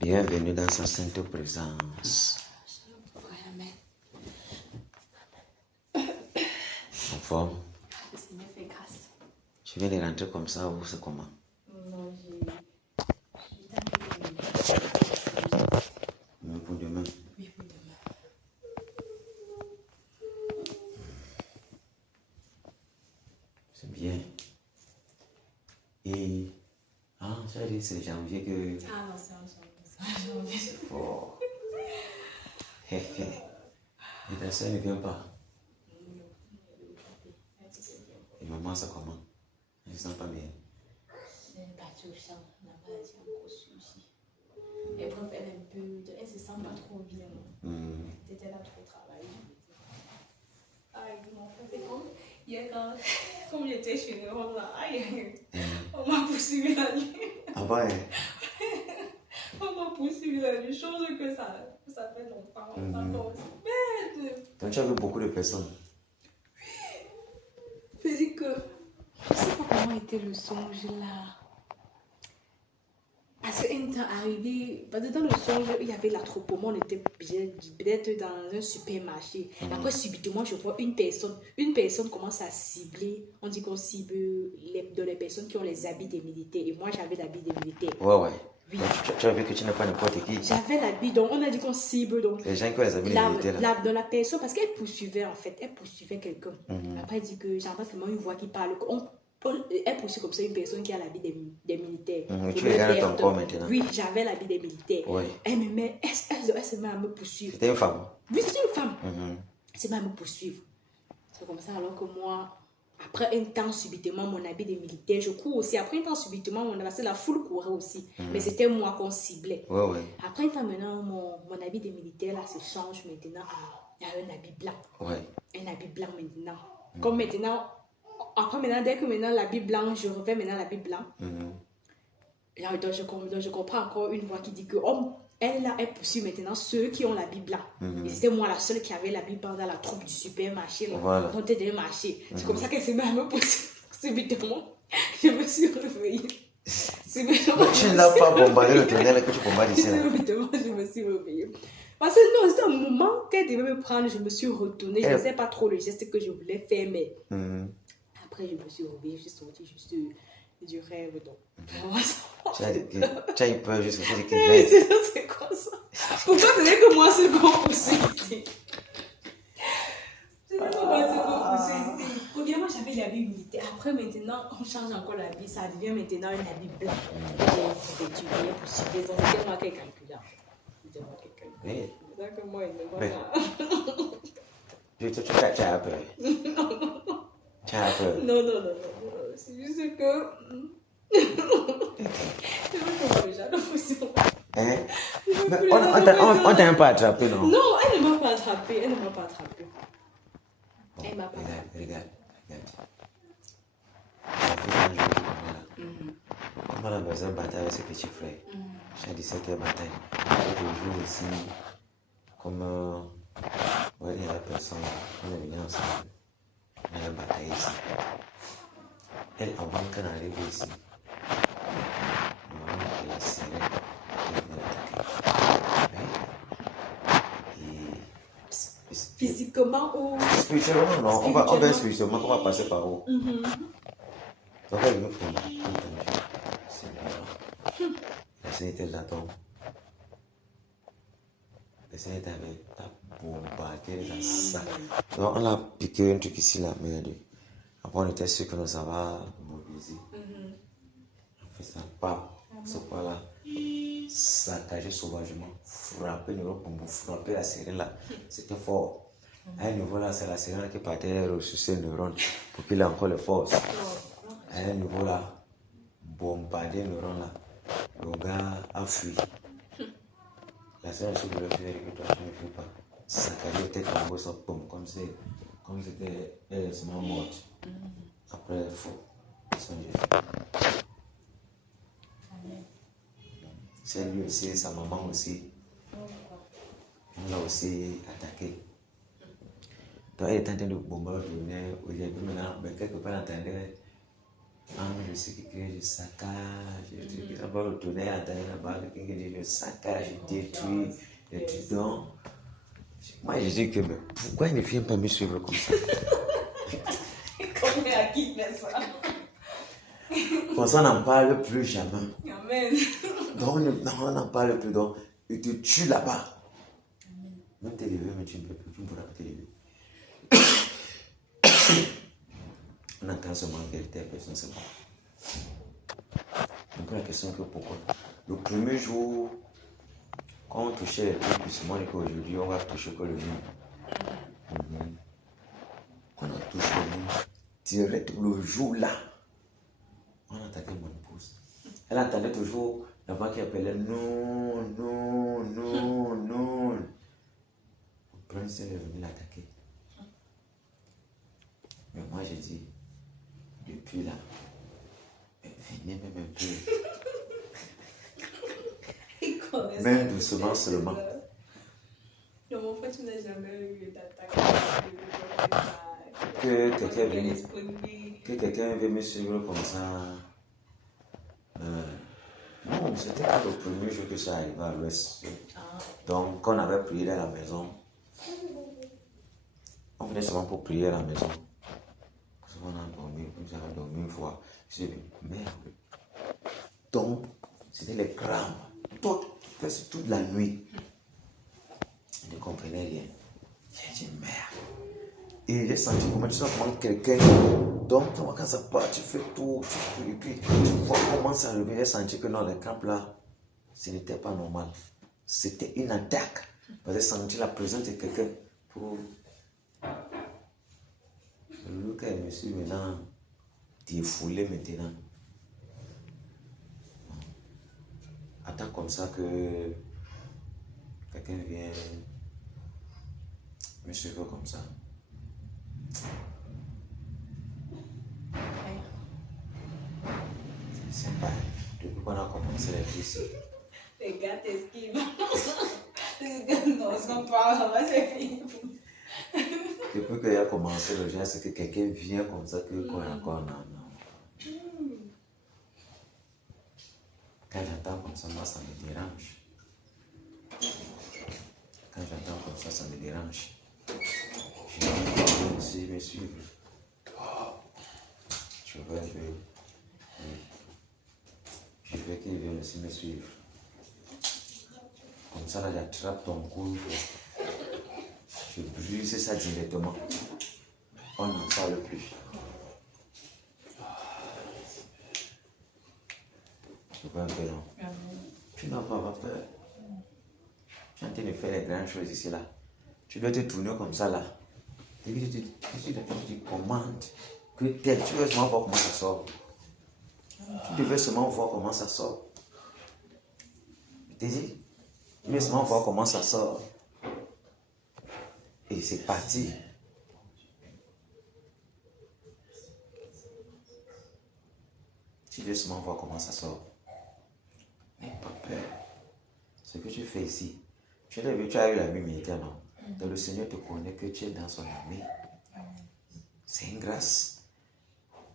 Bienvenue dans sa sainte présence. En forme? Le Seigneur fait grâce. Tu viens de rentrer comme ça ou c'est comment? Non, Même pour demain? Oui, pour demain. C'est bien. Et... Ah, tu as dit c'est janvier que... Ah non, c'est en janvier. C'est fort. Et ta soeur ne vient pas? Et maman, ça comment? Elle ne se sent pas bien? Elle est partie au champ. La maladie a encore suivi. Et bref, elle se sent pas trop bien. Peut-être elle a trop travaillé. Aïe, mon frère, c'est comme hier comme j'étais chez nous, là, aïe, on m'a poursuivi la nuit. Ah ouais? On m'a poursuivi la nuit, chose que ça fait longtemps. Encore aussi bête. Donc tu as vu beaucoup de personnes? C'est que je sais pas comment était le songe là. Parce qu'un temps arrivé, dans le songe, il y avait l'attroupement, on était peut-être dans un supermarché. Après, subitement, je vois une personne commence à cibler. On dit qu'on cible les personnes qui ont les habits des militaires. Et moi, j'avais l'habit des militaires. Ouais. Oui. Tu as vu que tu n'es pas n'importe qui? J'avais l'habit, donc on a dit qu'on cible. Donc, les gens qui ont les habits des militaires là. Dans la personne, parce qu'elle poursuivait en fait, elle poursuivait quelqu'un. Après, elle dit que j'entends seulement une voix qui parle. Elle poursuit comme ça une personne qui a l'habit des militaires. Tu regardes ton corps maintenant? Oui, j'avais l'habit des militaires. Ouais. Elle se met à me poursuivre. C'était une femme? Oui, c'est une femme. Elle se met à me poursuivre. C'est comme ça alors que moi, après un temps subitement, mon habit des militaires, je cours aussi. Après un temps subitement, parce que la foule courait aussi. Mais c'était moi qu'on ciblait. Ouais. Après un temps maintenant, mon habit des militaires là se change maintenant à un habit blanc. Ouais. Un habit blanc maintenant. Comme maintenant, après maintenant, dès que maintenant l'habit blanc, je refais maintenant l'habit blanc. Là, donc je comprends encore une voix qui dit que elle poursuit maintenant ceux qui ont l'habit blanc. Et c'était moi la seule qui avait l'habit blanc dans la troupe du supermarché. Voilà. Donc on était marché. C'est comme ça qu'elle s'est même poursuivre. Subitement, je me suis réveillée. Mais tu n'as pas bombardé le tunnel que tu bombardes ici. Subitement, je me suis réveillée. Parce que non, c'était un moment qu'elle devait me prendre, je me suis retournée. Je ne sais pas trop le geste que je voulais faire, mais après je me suis réveillée, je suis sortie juste du rêve. Donc, tu as eu peur jusqu'à ce que tu rêves. C'est quoi ça? Pourquoi c'est que moi c'est qu'on pousse ici? C'est que moi c'est qu'on pousse ici. Premièrement, j'avais l'habit militaire. Après, maintenant, on change encore l'habit. Ça devient maintenant un habit blanc. J'ai étudié pour cibler. Donc, c'était moi qui ai calculé. C'était moi qui ai calculé. Oui. C'est ça que moi, il me voit. Tu as peur. Tu as peur. Non. C'est juste que. Je veux que le genre de position. On t'a même pas attrapé, non? Non, elle ne m'a pas attrapé. Elle m'a pas. Regarde. Comme on a besoin de bataille avec ses petits frères. Chaque 17 heures bataille. Et toujours aussi, comme il y a personne, on est venu ensemble. On a une bataille ici. Elle, avant qu'elle arrive ici, elle a serré. Elle vient l'attaquer. Physiquement ou spirituellement, non. On va spirituellement, on va passer par où? Donc elle me prend. La scène était là, donc. La scène était avec ta bombardée, la sac. Donc on a piqué un truc ici, la merde. Après on était sûr que ça va mobiliser. On fait ça, pas. Ce point-là, saccager sauvagement, frapper la sirène là. C'était fort. À un niveau là, c'est la sirène qui partait ressusciter le neuron pour qu'il ait encore les forces. À un niveau là, bombarder le neuron là, le gars a fui. La sirène se voulait fuir et que toi tu ne fuis pas. Saccager tête en haut, ça tombe comme si c'était seulement morte. Après, il faut. C'est lui aussi, sa maman aussi. On l'a aussi attaqué. Donc elle est en train de bombarder aujourd'hui, mais quelque part elle entendait Je sais que je saccage, ça va retourner à Daniel là-bas, je saccage, je détruis, donc. Moi, je dis que, mais pourquoi il ne vient pas me suivre comme ça? Comment à qui fait ça? Comme ça, on n'en parle plus jamais. Amen. Donc, on n'en parle plus. Donc, il te tue là-bas. Même t'élever, mais tu ne peux plus, tu ne pourras pas t'élever. On entend seulement la vérité, la personne c'est bon. Donc, la question que pourquoi? Le premier jour, quand on touchait les trucs, puis c'est moi qu'aujourd'hui, on va toucher que le mur. Quand on touche le mur, direct le jour là, on attaquait mon épouse. Elle entendait toujours la voix qui appelait non, non, non, non. Le prince est venu l'attaquer. Mais moi j'ai dit, depuis là, venez même un peu. Même doucement seulement. Non, mon frère, tu n'as jamais eu d'attaque. Que quelqu'un vienne me suivre comme ça. Non, c'était pas le premier jour que ça arrivait à l'ouest. Donc, quand on avait prié à la maison, on venait seulement pour prier à la maison. On a dormi, j'avais dormi une fois. Je dit, merde. Donc, c'était les crampes. Toute la nuit. Je ne comprenais rien. J'ai dit, merde. Et j'ai senti comment tu sens comment quelqu'un. Donc, quand ça part, tu fais tout, et puis tu vois comment ça revient. J'ai senti que dans les camps là, ce n'était pas normal. C'était une attaque. Parce que j'ai senti la présence de quelqu'un pour. Le cas me suis maintenant défoulé maintenant. Attends comme ça que quelqu'un vient me suivre comme ça. C'est sympa. Depuis qu'on a commencé les fils. Les gars t'esquivent. Non, sans pas, c'est fini. Depuis qu'il a commencé le genre, c'est que quelqu'un vient comme ça que quoi encore non. Quand j'entends comme ça, moi ça me dérange. Quand j'entends comme ça me dérange. Je veux aussi me suivre. Je veux un peu. Je veux qu'il vienne aussi me suivre. Comme ça, là, j'attrape ton cou. Je brise ça directement. On n'en parle plus. Je veux un peu non. Tu n'as pas peur. Tu es en train de faire les grandes choses ici là. Tu dois te tourner comme ça là. Et puis tu commandes que tel, tu veux seulement voir comment ça sort. Tu devais seulement voir comment ça sort. Tu dis, tu veux seulement voir comment ça sort. Et c'est parti. Tu veux seulement voir comment ça sort. N'aie pas peur. Ce que tu fais ici, tu as eu la vie militaire, non? Donc le Seigneur te connaît que tu es dans son armée. C'est une grâce.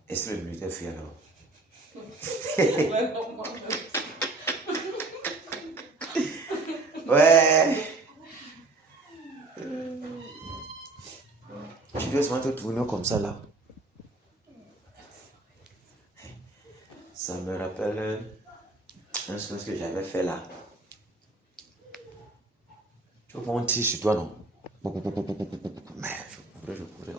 Est-ce que le militaire fait alors? Ouais. Tu dois seulement te tourner comme ça là. Ça me rappelle un chose que j'avais fait là. Tu vois, on tire sur toi, non? Mais je courais.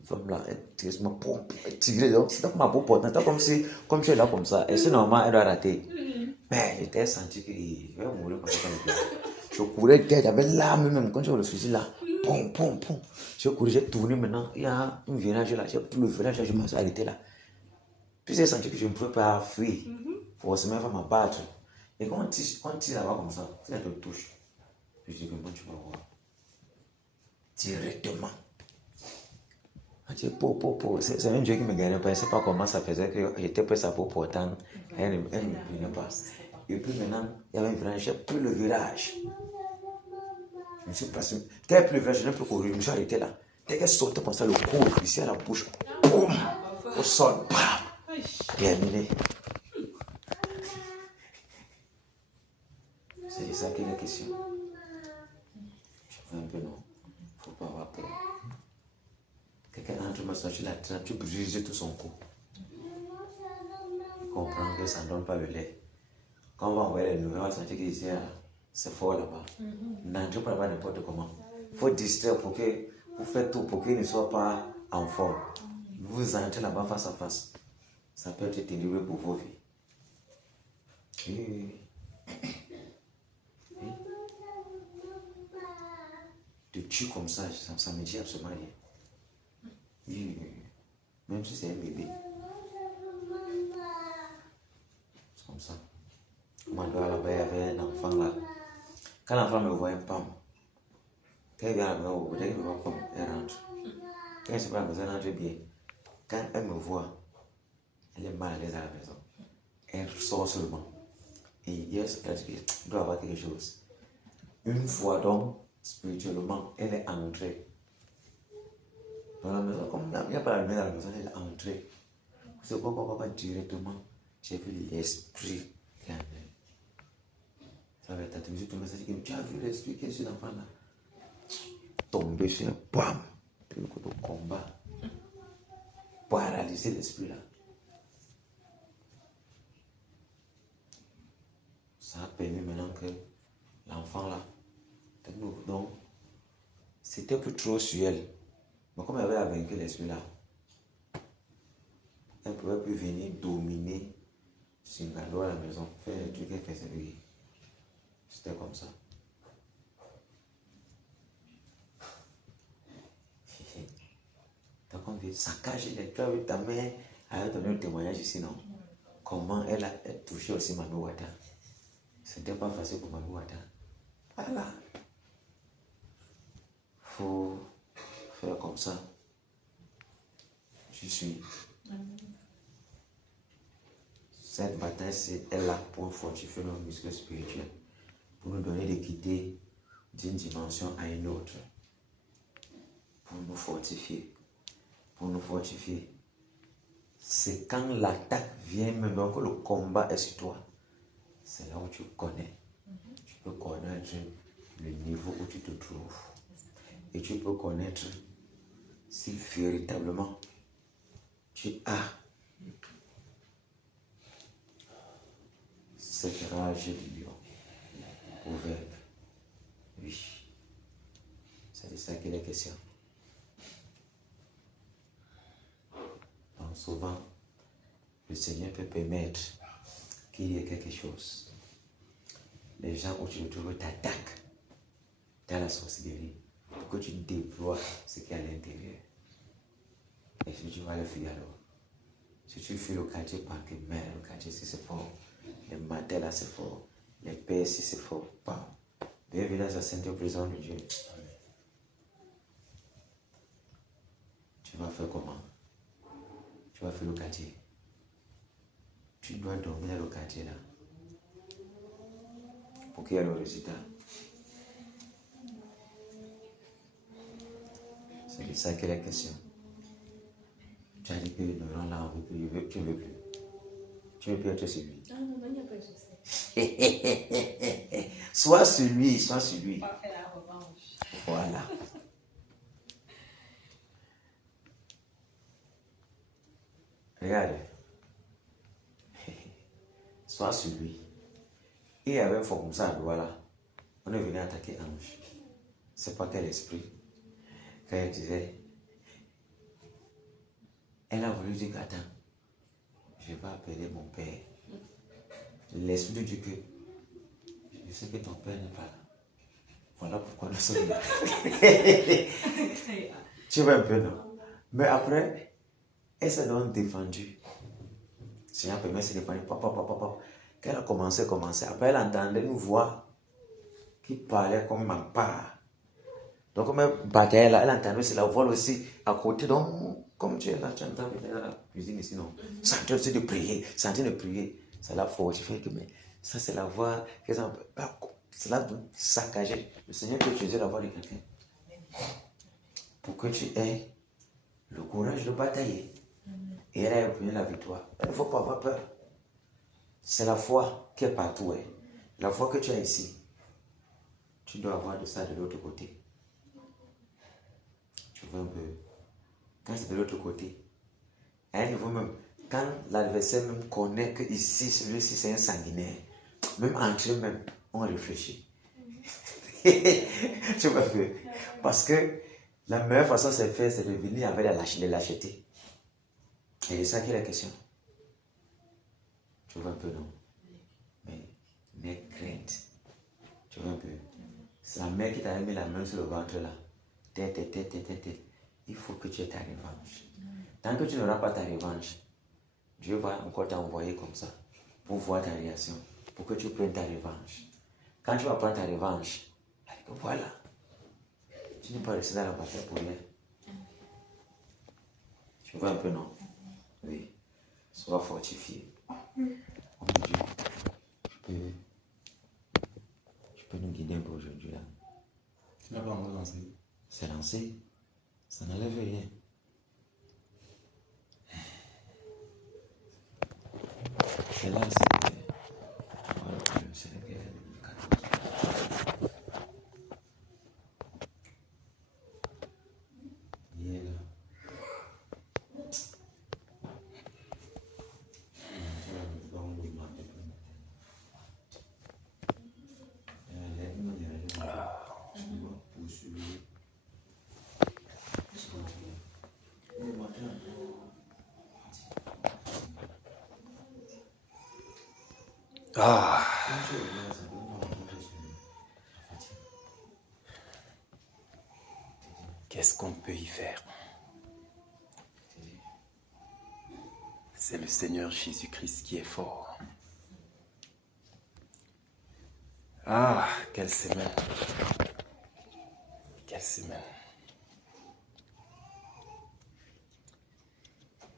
Une femme là, elle tire sur moi, elle tire. Donc, c'est comme ma peau portante. Comme je suis là comme ça. Et c'est normal, elle doit rater. Mais j'étais senti que je vais mourir comme ça. Je courais, j'avais l'âme même. Quand j'ai le fusil là, pom, pom, pom. Je courais, j'ai tourné maintenant. Il y a un virage là. J'ai pris le virage, je me suis arrêté là. Puis j'ai senti que je ne pouvais pas fuir. Forcément, il va m'abattre. Et quand on tire là-bas comme ça, si elle te touche, je dis que bon, tu vas voir. Directement. C'est un Dieu qui me gagnait pas. Je ne sais pas comment ça faisait que j'étais prêt à pour pourtant. Elle ne venait pas. Et puis maintenant, il y avait un virage. J'ai pris le virage. Je me suis passé. Dès que le virage, je n'ai plus couru. Je me suis arrêté là. Dès qu'elle sortait comme ça, le cou ici à la bouche. Boum! Au sol. Bam! terminé. C'est ça qui est la question. Je veux un peu non. Faut pas avoir peur. Quelqu'un entre ma soeur, tu brises tout son cou. Tu comprends que ça ne donne pas le lait. Quand on va envoyer les nouvelles, on va sentir que c'est fort là-bas. N'entrez pas là-bas n'importe comment. Il faut distraire pour que vous faites tout pour qu'il ne soit pas en forme. Vous entrez là-bas face à face. Ça peut être terrible pour vos vies. Oui. De tuer comme ça me dit absolument rien. Oui. Même si c'est un bébé. C'est comme ça. Comment doit là-bas, il y avait un enfant là. Quand l'enfant me voit un pam, quand il vient à la maison, dès qu'il me voit comme elle rentre. Quand elle se prend à la maison, elle rentre bien. Quand elle me voit, elle est mal à l'aise à la maison. Elle sort seulement. Et hier, elle doit avoir quelque chose. Une fois donc, spirituellement, elle est entrée. Dans la maison, comme il n'y a pas la lumière dans la maison, elle est entrée. C'est pourquoi directement, j'ai vu l'esprit qui est en elle. Ça va être ta musique, tu as vu l'esprit qui est sur l'enfant là. Tomber sur un bam. Puis le combat. Paralyser l'esprit là. Ça a permis maintenant que l'enfant là, donc, c'était plus trop sur elle. Mais comme elle avait vaincu l'esprit là, elle ne pouvait plus venir dominer Singalo à la maison, faire les trucs qu'elle faisait lui. C'était comme ça. Donc on dit, saccage les tu as vu ta mère, elle a donné un témoignage ici, non? Comment elle a touché aussi Mami Wata. C'était pas facile pour Mami Wata. Voilà. Faut faire comme ça. Je suis. Cette bataille, elle est là pour fortifier nos muscles spirituels, pour nous donner l'équité d'une dimension à une autre, pour nous fortifier. Pour nous fortifier. C'est quand l'attaque vient, même que le combat est sur toi. C'est là où tu connais. Tu peux connaître le niveau où tu te trouves. Et tu peux connaître si véritablement tu as cette rage du lion ouverte. Oui. C'est de ça qu'il est question. Donc souvent, le Seigneur peut permettre qu'il y ait quelque chose. Les gens où tu te trouves t'attaquent dans la sorcellerie pour que tu déploies ce qui est à l'intérieur. Et si tu vas le fuir alors, si tu fuis le quartier Parc Mer, le quartier si c'est fort, les matins là c'est fort, les pères si c'est fort, pas. Bienvenue dans la sainte prison de Dieu. Tu vas faire comment? Tu vas faire le quartier. Tu dois dormir dans le quartier là. Pour qu'il y ait le résultat. C'est de ça qu'est la question. Tu as dit que nous là, on veut plus, tu ne veux plus. Tu ne veux plus être sur lui. Ah non, il n'y a pas de souci. Soit sur lui, soit sur lui. On va faire la revanche. Voilà. Regarde. Soit sur lui. Il y avait un fort comme ça à Douala. On est venu attaquer Ange. C'est pas quel esprit. Quand elle disait, elle a voulu dire qu'attends, je vais appeler mon père. L'esprit dit que je sais que ton père n'est pas là. Voilà pourquoi nous sommes là. Tu vois un peu, non? Mais après, elle s'est donc défendue. Le Seigneur permet de se défendre. Papa. Quand elle a commencé. Après, elle entendait une voix qui parlait comme un part. Donc, comme elle battait là, elle entendait aussi la voix aussi à côté. Donc, comme tu es là, tu entends dans la cuisine ici, non? Sentir aussi de prier, Ça l'a fortifié. Mais ça, c'est la voix que ça l'a saccagé. Le Seigneur peut utiliser la voix de quelqu'un pour que tu aies le courage de batailler. Et elle a obtenu la victoire. Il ne faut pas avoir peur. C'est la foi qui est partout. Hein. La foi que tu as ici, tu dois avoir de ça de l'autre côté. Tu vois un peu. Quand c'est de l'autre côté, à un niveau même, quand l'adversaire même connaît que ici, celui-ci c'est un sanguinaire, même entre eux même, on réfléchit. Tu vois un peu. Parce que la meilleure façon de se faire, c'est de venir avec les lâchetés. Et c'est ça qui est la question. Tu vois un peu, non? Mais crainte. Tu vois un peu. C'est la mère qui t'a mis la main sur le ventre là. Tête. Il faut que tu aies ta revanche. Tant que tu n'auras pas ta revanche, Dieu va encore t'envoyer comme ça pour voir ta réaction, pour que tu prennes ta revanche. Quand tu vas prendre ta revanche, voilà, tu n'es pas resté dans la bataille pour rien. Tu vois un peu, non? Oui. Sois fortifié. Oh mon Dieu, tu peux nous guider pour aujourd'hui là. Tu n'as pas encore lancé. C'est lancé. Ça n'enlève rien. C'est là, c'est le Sénégal 2014. Il est là. Ah, qu'est-ce qu'on peut y faire? C'est le Seigneur Jésus-Christ qui est fort. Ah, quelle semaine. Quelle semaine.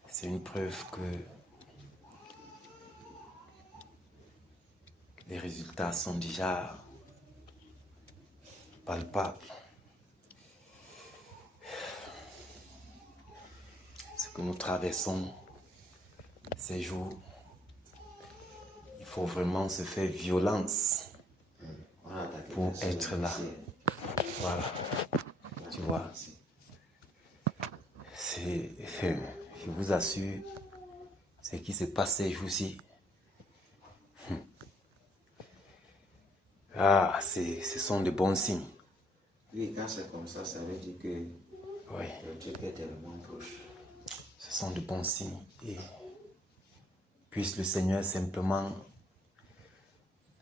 C'est une preuve que les résultats sont déjà palpables. Ce que nous traversons ces jours, il faut vraiment se faire violence pour être là. Voilà, tu vois. Je vous assure, ce qui se passe ces jours-ci, ce sont de bons signes. Oui, quand c'est comme ça veut dire que Oui. le Dieu est tellement proche. Ce sont de bons signes et puisse le Seigneur simplement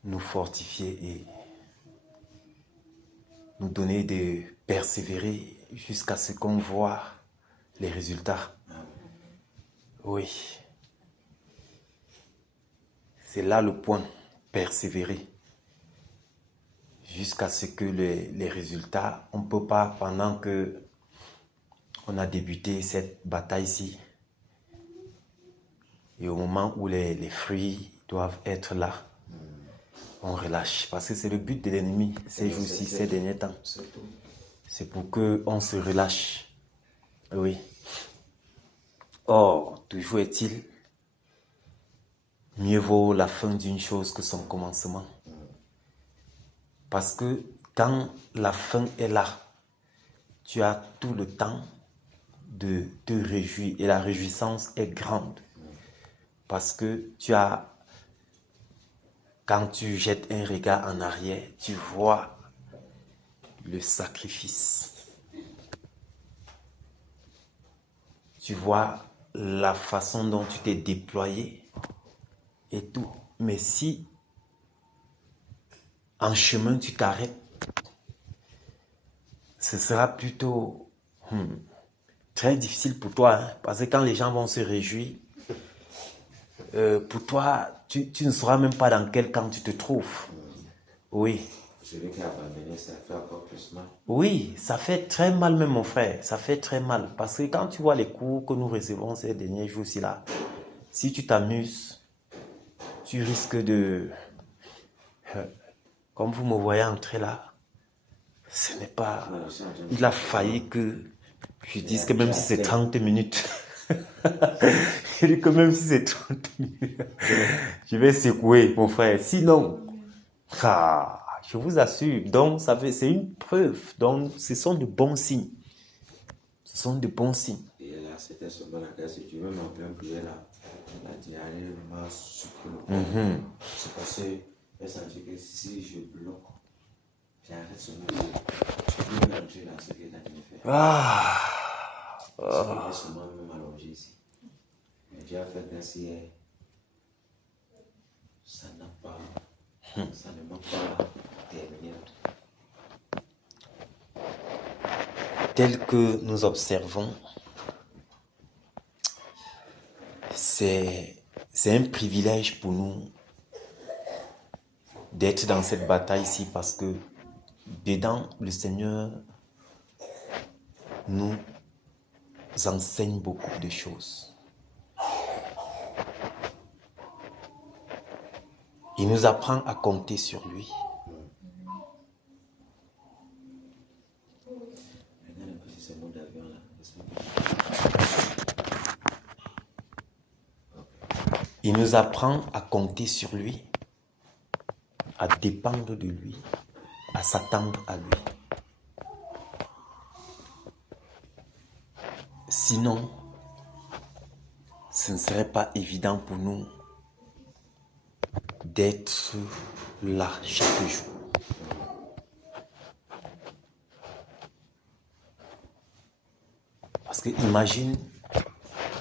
nous fortifier et nous donner de persévérer jusqu'à ce qu'on voit les résultats. Oui. C'est là le point, persévérer. Jusqu'à ce que les résultats, on ne peut pas, pendant que on a débuté cette bataille-ci, et au moment où les fruits doivent être là, on relâche. Parce que c'est le but de l'ennemi, ces jours-ci, ces derniers temps. C'est pour qu'on se relâche. Oui. Or, toujours est-il, mieux vaut la fin d'une chose que son commencement. Parce que quand la fin est là, tu as tout le temps de te réjouir. Et la réjouissance est grande. Parce que quand tu jettes un regard en arrière, tu vois le sacrifice. Tu vois la façon dont tu t'es déployé et tout. Mais si en chemin tu t'arrêtes, ce sera plutôt très difficile pour toi. Hein, parce que quand les gens vont se réjouir, pour toi, tu ne sauras même pas dans quel camp tu te trouves. Oui. Celui qui a abandonné, ça fait encore plus mal. Oui, ça fait très mal même mon frère, ça fait très mal. Parce que quand tu vois les cours que nous recevons ces derniers jours-ci là, si tu t'amuses, tu risques de... Comme vous me voyez entrer là, ce n'est pas... Il a failli que je dise que même si c'est 30 minutes, Il dit que même si c'est 30 minutes, je vais secouer, mon frère. Sinon, je vous assure, donc c'est une preuve. Donc, ce sont de bons signes. Ce sont de bons signes. Et là, c'était seulement la grâce. Si tu veux m'en plein prière là, la diarrhée m'a secoué le corps. C'est parce que j'ai senti que si je bloque, j'arrête seulement je peux rentrer dans ce qu'elle a dû faire. Parce que j'ai seulement même allongé ici. Mais Dieu a fait ainsi, ça n'a pas, ça ne m'a pas terminé. Tel que nous observons, c'est un privilège pour nous d'être dans cette bataille-ci parce que dedans, le Seigneur nous enseigne beaucoup de choses. Il nous apprend à compter sur lui. Il nous apprend à compter sur lui, à dépendre de lui, à s'attendre à lui. Sinon, ce ne serait pas évident pour nous d'être là chaque jour. Parce que imagine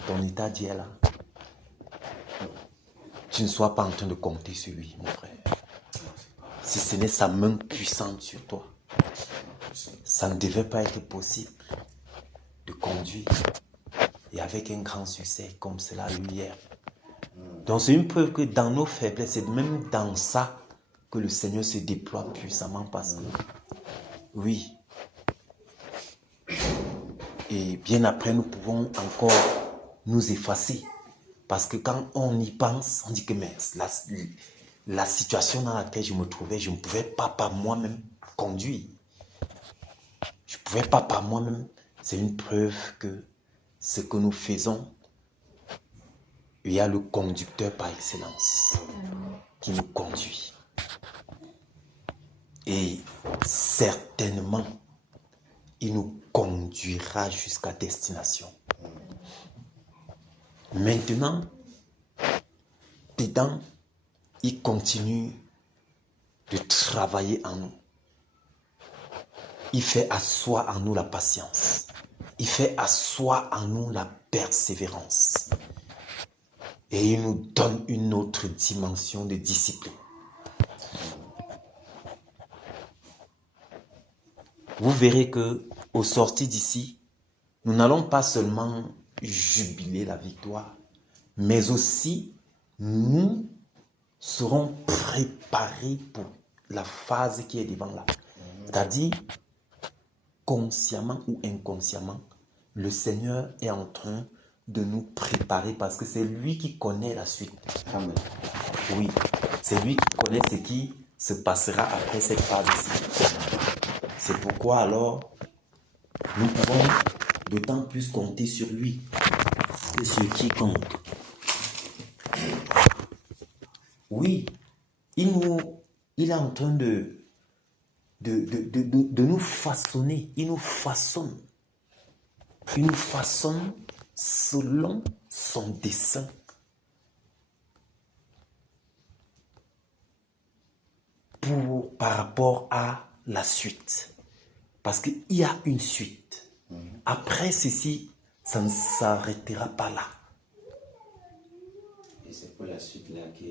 ton état d'hier là. Tu ne sois pas en train de compter sur lui, mon frère. Si ce n'est sa main puissante sur toi, ça ne devait pas être possible de conduire et avec un grand succès comme cela a eu hier. Donc c'est une preuve que dans nos faiblesses, c'est même dans ça que le Seigneur se déploie puissamment parce que, oui, et bien après nous pouvons encore nous effacer. Parce que quand on y pense, on dit que mais la situation dans laquelle je me trouvais, je ne pouvais pas par moi-même conduire. Je ne pouvais pas par moi-même. C'est une preuve que ce que nous faisons, il y a le conducteur par excellence qui nous conduit. Et certainement, il nous conduira jusqu'à destination. Maintenant, dedans, il continue de travailler en nous. Il fait asseoir en nous la patience. Il fait asseoir en nous la persévérance. Et il nous donne une autre dimension de discipline. Vous verrez que au sortir d'ici, nous n'allons pas seulement jubiler la victoire, mais aussi nous serons préparés pour la phase qui est devant là. C'est-à-dire, consciemment ou inconsciemment, le Seigneur est en train de nous préparer parce que c'est lui qui connaît la suite. Amen. Oui, c'est lui qui connaît ce qui se passera après cette phase-ci. C'est pourquoi alors, nous pouvons d'autant plus compter sur lui que sur quiconque. Oui, il est en train de nous façonner. Il nous façonne. Il nous façonne selon son dessein. Par rapport à la suite. Parce qu'il y a une suite. Après ceci, ça ne s'arrêtera pas là. Et c'est pour la suite là que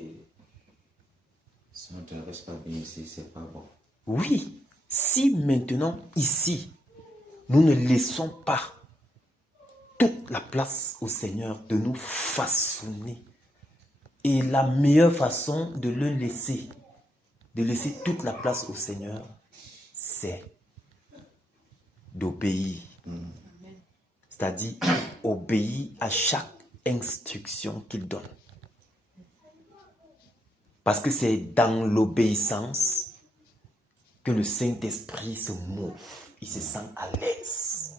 si on ne traverse pas bien ici, c'est pas bon. Oui, si maintenant, ici, nous ne laissons pas toute la place au Seigneur de nous façonner. Et la meilleure façon de le laisser, de laisser toute la place au Seigneur, c'est d'obéir. C'est-à-dire obéir à chaque instruction qu'il donne. Parce que c'est dans l'obéissance que le Saint-Esprit se mouve. Il se sent à l'aise.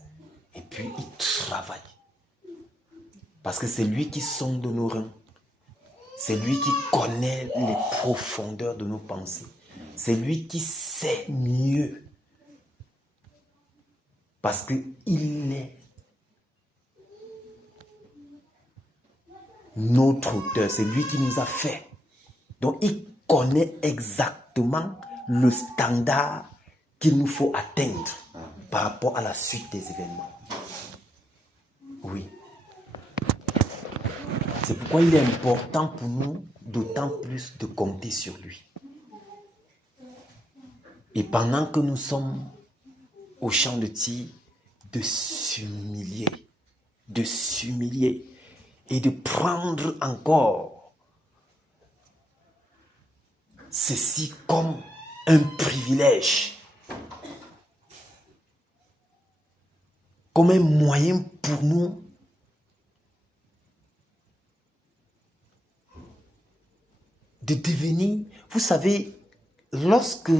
Et puis il travaille. Parce que c'est lui qui sonde nos reins. C'est lui qui connaît les profondeurs de nos pensées. C'est lui qui sait mieux. Parce qu'il est notre auteur. C'est lui qui nous a fait. Donc, il connaît exactement le standard qu'il nous faut atteindre par rapport à la suite des événements. Oui. C'est pourquoi il est important pour nous d'autant plus de compter sur lui. Et pendant que nous sommes au champ de tir, de s'humilier et de prendre encore ceci comme un privilège, comme un moyen pour nous de devenir, vous savez, lorsque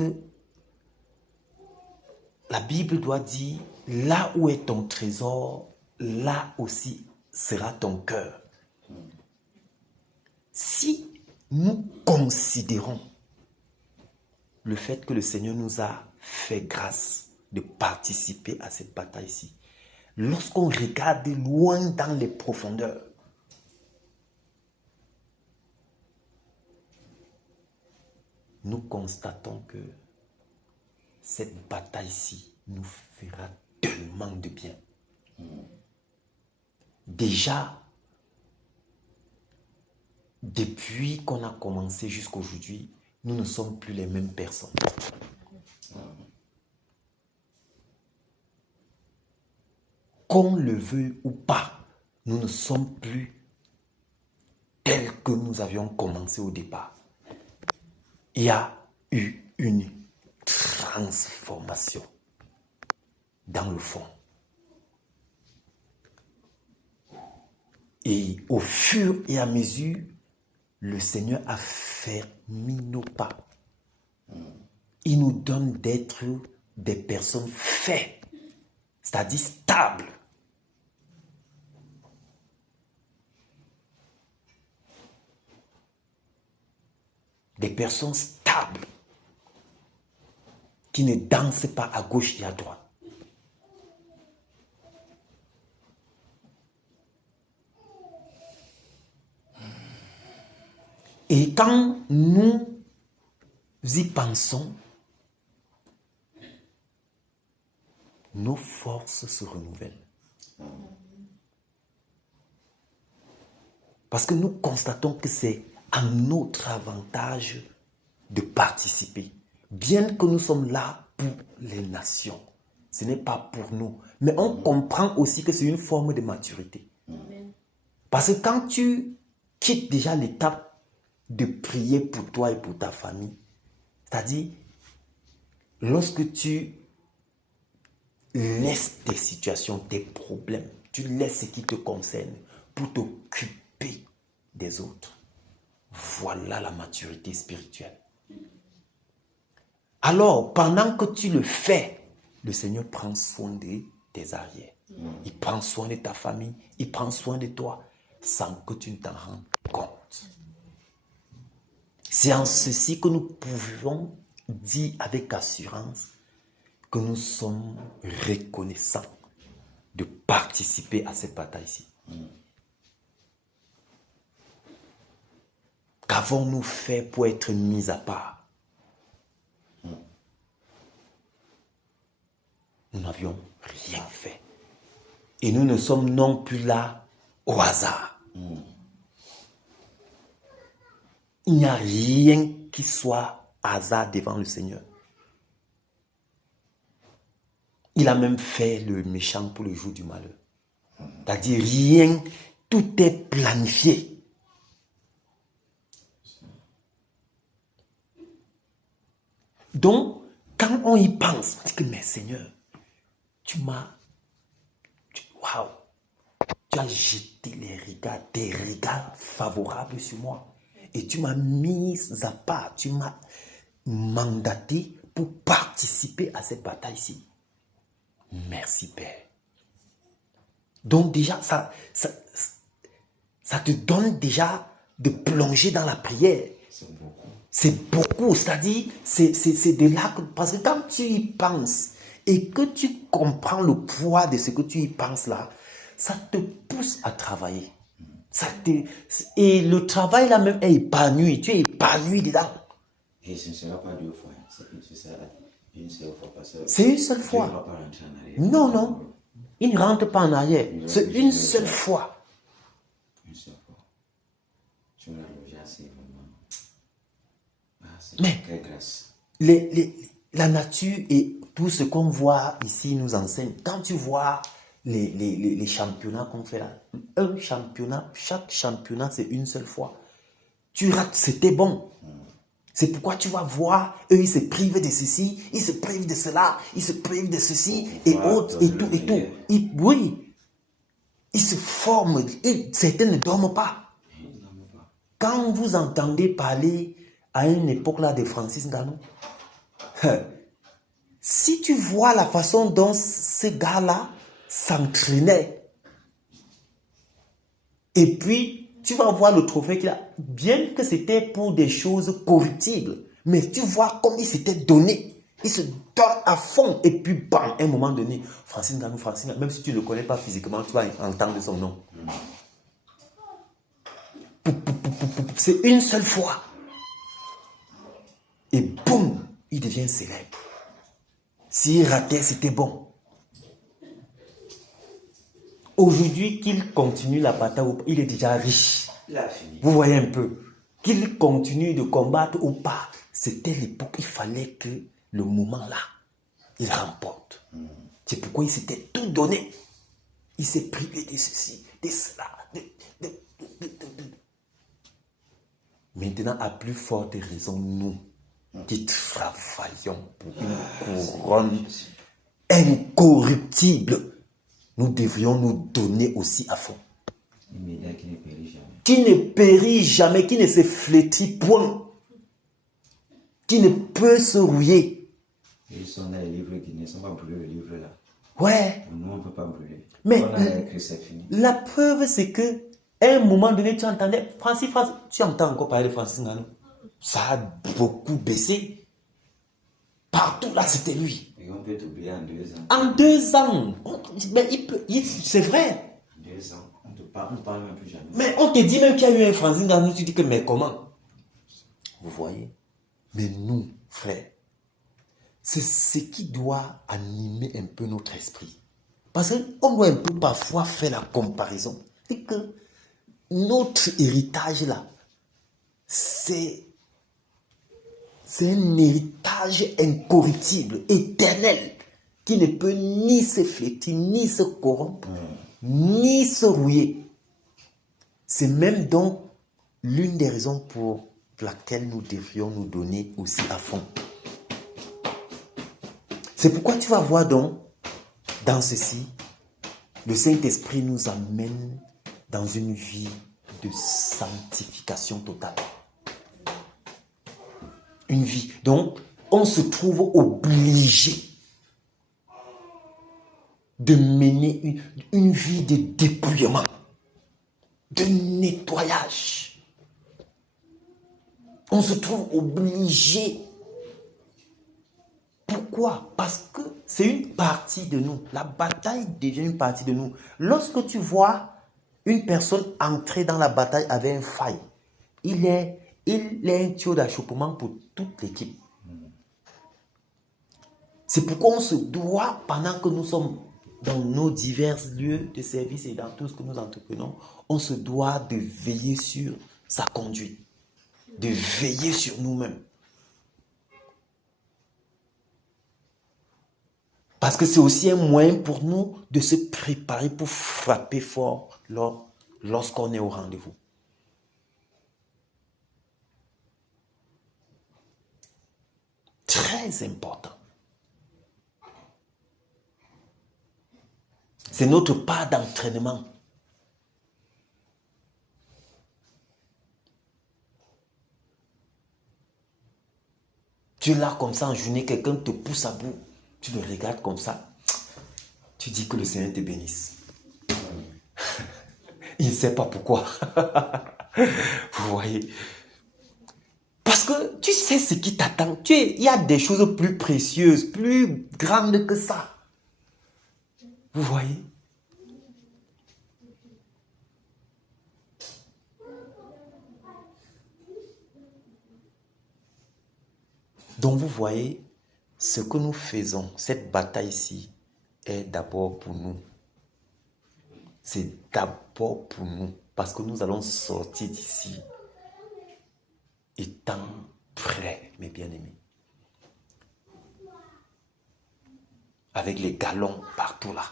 la Bible doit dire, là où est ton trésor, là aussi sera ton cœur. Si nous considérons le fait que le Seigneur nous a fait grâce de participer à cette bataille-ci, lorsqu'on regarde loin dans les profondeurs, nous constatons que cette bataille-ci nous fera tellement de bien. Déjà, depuis qu'on a commencé jusqu'à aujourd'hui, nous ne sommes plus les mêmes personnes. Qu'on le veuille ou pas, nous ne sommes plus tels que nous avions commencé au départ. Il y a eu une transformation dans le fond. Et au fur et à mesure, le Seigneur a fermé nos pas. Il nous donne d'être des personnes faites, c'est-à-dire stables. Des personnes stables qui ne dansent pas à gauche et à droite. Et quand nous y pensons, nos forces se renouvellent. Parce que nous constatons que c'est à notre avantage de participer. Bien que nous sommes là pour les nations, ce n'est pas pour nous. Mais on comprend aussi que c'est une forme de maturité. Parce que quand tu quittes déjà l'étape de prier pour toi et pour ta famille, c'est-à-dire lorsque tu laisses tes situations, tes problèmes, tu laisses ce qui te concerne pour t'occuper des autres. Voilà la maturité spirituelle. Alors, pendant que tu le fais, le Seigneur prend soin de tes arrières. Il prend soin de ta famille, il prend soin de toi, sans que tu ne t'en rendes compte. C'est en ceci que nous pouvons dire avec assurance que nous sommes reconnaissants de participer à cette bataille-ci. Qu'avons-nous fait pour être mis à part? Nous n'avions rien fait. Et nous ne sommes non plus là au hasard. Il n'y a rien qui soit hasard devant le Seigneur. Il a même fait le méchant pour le jour du malheur. C'est-à-dire rien, tout est planifié. Donc, quand on y pense, on dit que, mais Seigneur, tu as jeté des regards favorables sur moi. Et tu m'as mis à part, tu m'as mandaté pour participer à cette bataille-ci. Merci, Père. Donc déjà, ça te donne déjà de plonger dans la prière. C'est beaucoup, c'est-à-dire, c'est de là que, parce que quand tu y penses et que tu comprends le poids de ce que tu y penses là, ça te pousse à travailler. Et le travail là même est épanoui, tu es épanoui dedans. Et ce ne sera pas 2 fois, ce sera une seule fois. C'est une seule fois. Dieu ne va pas rentrer en arrière. Non, non, il ne rentre pas en arrière. C'est une seule fois. Une seule fois. Tu m'as déjà assez vraiment. C'est Mais quelle grâce. la nature et tout ce qu'on voit ici nous enseigne. Quand tu vois les championnats qu'on fait là, un championnat, chaque championnat c'est une seule fois. Tu rates, c'était bon. C'est pourquoi tu vas voir, eux ils se privent de ceci, ils se privent de cela, ils se privent de ceci et autres et tout et tout. Oui, ils se forment, et certains ne dorment pas. Quand vous entendez parler à une époque là de Francis Ngannou, si tu vois la façon dont ce gars-là s'entraînait, et puis tu vas voir le trophée qu'il a, bien que c'était pour des choses corruptibles, mais tu vois comme il s'était donné, il se donne à fond, et puis bam, à un moment donné, Francis Ngannou, même si tu ne le connais pas physiquement, tu vas entendre son nom. C'est une seule fois. Et boum, il devient célèbre. S'il ratait, c'était bon. Aujourd'hui, qu'il continue la bataille, il est déjà riche. Il a fini. Vous voyez un peu. Qu'il continue de combattre ou pas, c'était l'époque, il fallait que le moment là, il remporte. C'est pourquoi il s'était tout donné. Il s'est privé de ceci, de cela, Maintenant, à plus forte raison, nous qui travaillons pour une couronne incorruptible, nous devrions nous donner aussi à fond. Une médaille qui ne périt jamais. Qui ne périt jamais, qui ne se flétrit point, qui ne peut se rouiller. Et ils sont dans les livres qui ne sont pas brûlés, le livre là. Ouais. Nous, on ne peut pas brûler. Mais on a écrit, c'est fini. La preuve, c'est que à un moment donné, tu entendais Francis, tu entends encore parler de Francis Ngannou. Ça a beaucoup baissé. Partout là, c'était lui. Et on peut t'oublier en 2 ans. En 2 ans, c'est vrai. En 2 ans, on ne parle même plus jamais. Mais on te dit même qu'il y a eu un Francis Ngannou, tu dis que mais comment? Vous voyez? Mais nous, frères, c'est ce qui doit animer un peu notre esprit. Parce qu'on doit un peu parfois faire la comparaison. C'est que notre héritage là, c'est un héritage incorruptible, éternel, qui ne peut ni se flétrir, ni se corrompre, ni se rouiller. C'est même donc l'une des raisons pour laquelle nous devrions nous donner aussi à fond. C'est pourquoi tu vas voir donc, dans ceci, le Saint-Esprit nous amène dans une vie de sanctification totale. Une vie. Donc, on se trouve obligé de mener une vie de dépouillement, de nettoyage. On se trouve obligé. Pourquoi? Parce que c'est une partie de nous. La bataille devient une partie de nous. Lorsque tu vois une personne entrer dans la bataille avec un faille, il est un tuyau d'achoppement pour toute l'équipe. C'est pourquoi on se doit, pendant que nous sommes dans nos divers lieux de service et dans tout ce que nous entreprenons, on se doit de veiller sur sa conduite, de veiller sur nous-mêmes. Parce que c'est aussi un moyen pour nous de se préparer pour frapper fort lorsqu'on est au rendez-vous. Très important. C'est notre part d'entraînement. Tu es là comme ça en journée, quelqu'un te pousse à bout. Tu le regardes comme ça. Tu dis que le Seigneur te bénisse. Il ne sait pas pourquoi. Vous voyez? Parce que tu sais ce qui t'attend. Il y a des choses plus précieuses, plus grandes que ça. Vous voyez? Donc vous voyez, ce que nous faisons, cette bataille-ci, est d'abord pour nous. C'est d'abord pour nous. Parce que nous allons sortir d'ici étant prêts, mes bien-aimés. Avec les galons partout là.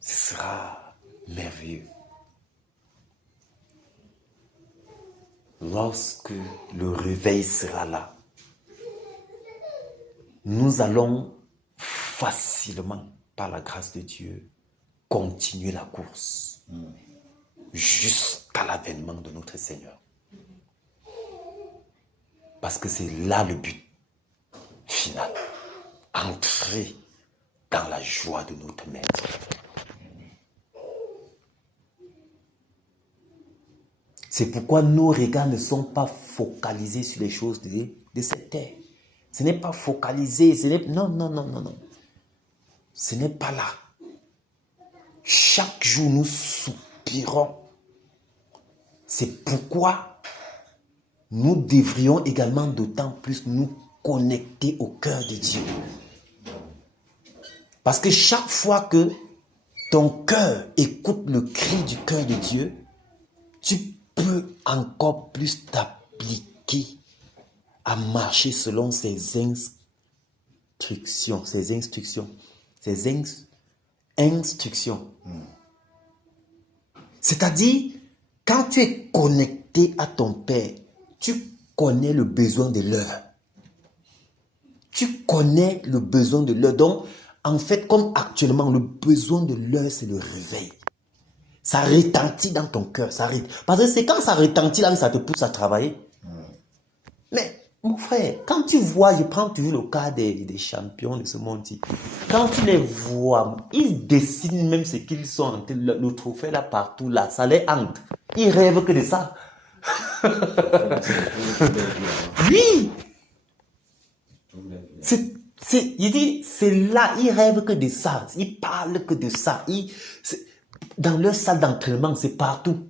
Ce sera merveilleux. Lorsque le réveil sera là, nous allons facilement, par la grâce de Dieu, continuer la course jusqu'à l'avènement de notre Seigneur. Parce que c'est là le but final. Entrer dans la joie de notre Maître. C'est pourquoi nos regards ne sont pas focalisés sur les choses de cette terre. Ce n'est pas focalisé. Non. Ce n'est pas là. Chaque jour, nous soupirons. C'est pourquoi nous devrions également d'autant plus nous connecter au cœur de Dieu. Parce que chaque fois que ton cœur écoute le cri du cœur de Dieu, tu peux encore plus t'appliquer à marcher selon ses instructions. C'est-à-dire, quand tu es connecté à ton Père, tu connais le besoin de l'heure. Tu connais le besoin de l'heure. Donc, en fait, comme actuellement, le besoin de l'heure, c'est le réveil. Ça retentit dans ton cœur. Parce que c'est quand ça retentit là que ça te pousse à travailler. Mais, mon frère, quand tu vois, je prends toujours le cas des champions de ce monde-ci. Quand tu les vois, ils dessinent même ce qu'ils sont. Le trophée là, partout là, ça les hante. Ils rêvent que de ça. Oui. Il dit, c'est là, ils rêvent que de ça. Ils parlent que de ça. Dans leur salle d'entraînement, c'est partout.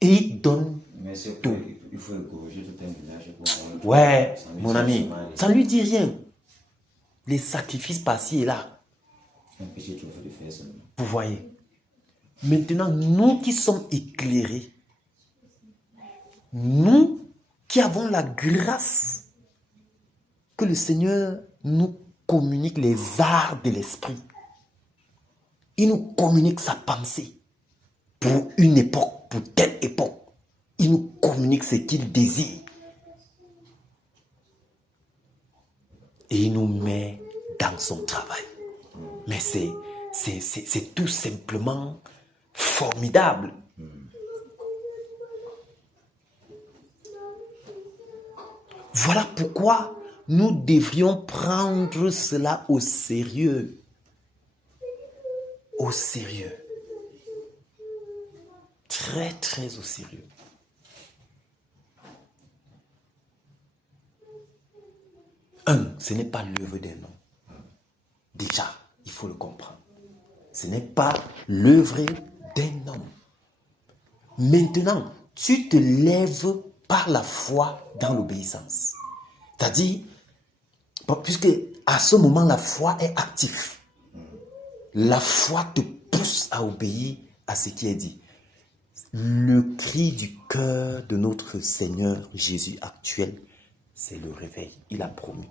Et ils donnent tout. Il faut égorger tout un village. Ouais, mon ami, ça ne lui dit rien. Les sacrifices par-ci et là. Un petit trophée de faire seulement. Vous voyez. Maintenant, nous qui sommes éclairés, nous qui avons la grâce que le Seigneur nous communique les arts de l'esprit. Il nous communique sa pensée pour une époque, pour telle époque. Il nous communique ce qu'il désire. Et il nous met dans son travail. Mais c'est tout simplement formidable. Voilà pourquoi nous devrions prendre cela au sérieux. Au sérieux. Très, très au sérieux. Ce n'est pas l'œuvre d'un homme. Déjà, il faut le comprendre. Ce n'est pas l'œuvre d'un homme. Maintenant, tu te lèves par la foi dans l'obéissance. C'est-à-dire, puisque à ce moment, la foi est active. La foi te pousse à obéir à ce qui est dit. Le cri du cœur de notre Seigneur Jésus actuel, c'est le réveil. Il a promis.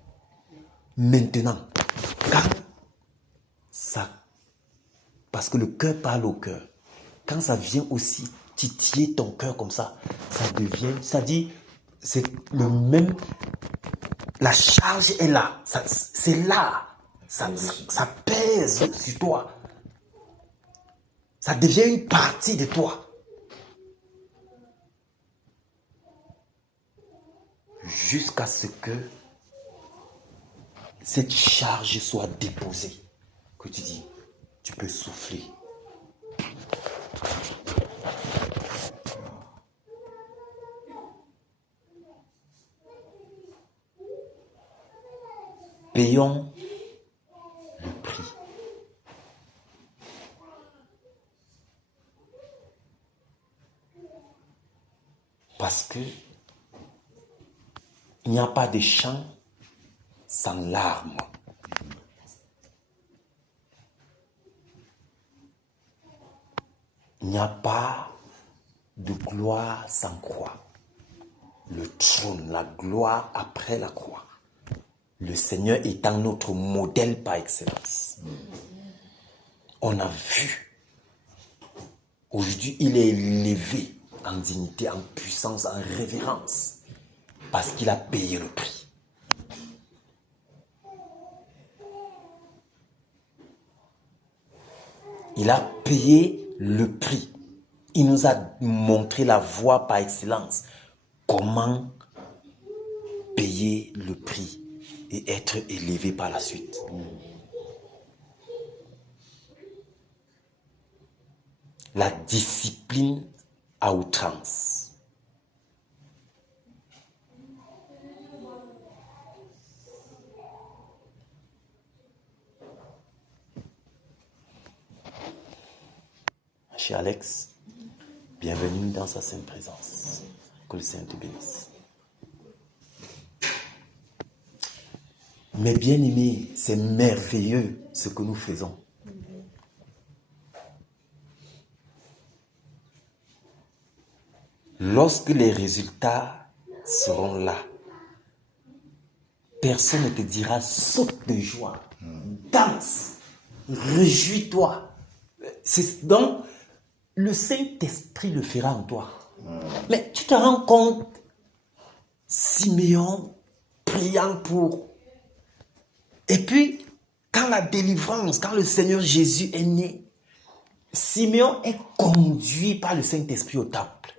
Maintenant, quand ça, parce que le cœur parle au cœur, quand ça vient aussi titiller ton cœur comme ça devient, ça dit, c'est le même, la charge est là, c'est là, ça pèse sur toi, ça devient une partie de toi, jusqu'à ce que cette charge soit déposée, que tu dis, tu peux souffler. Payons le prix. Parce que il n'y a pas de chant sans larmes. Il n'y a pas de gloire sans croix. Le trône, la gloire après la croix. Le Seigneur étant notre modèle par excellence. On a vu. Aujourd'hui, il est élevé en dignité, en puissance, en révérence. Parce qu'il a payé le prix. Il a payé le prix. Il nous a montré la voie par excellence. Comment payer le prix et être élevé par la suite. La discipline à outrance. Cher Alex, bienvenue dans sa sainte présence. Que le Seigneur te bénisse. Mais bien aimé, c'est merveilleux ce que nous faisons. Lorsque les résultats seront là, personne ne te dira saute de joie, danse, réjouis-toi. Donc, le Saint-Esprit le fera en toi. Mais tu te rends compte, Siméon priant pour. Et puis, quand la délivrance, quand le Seigneur Jésus est né, Siméon est conduit par le Saint-Esprit au temple.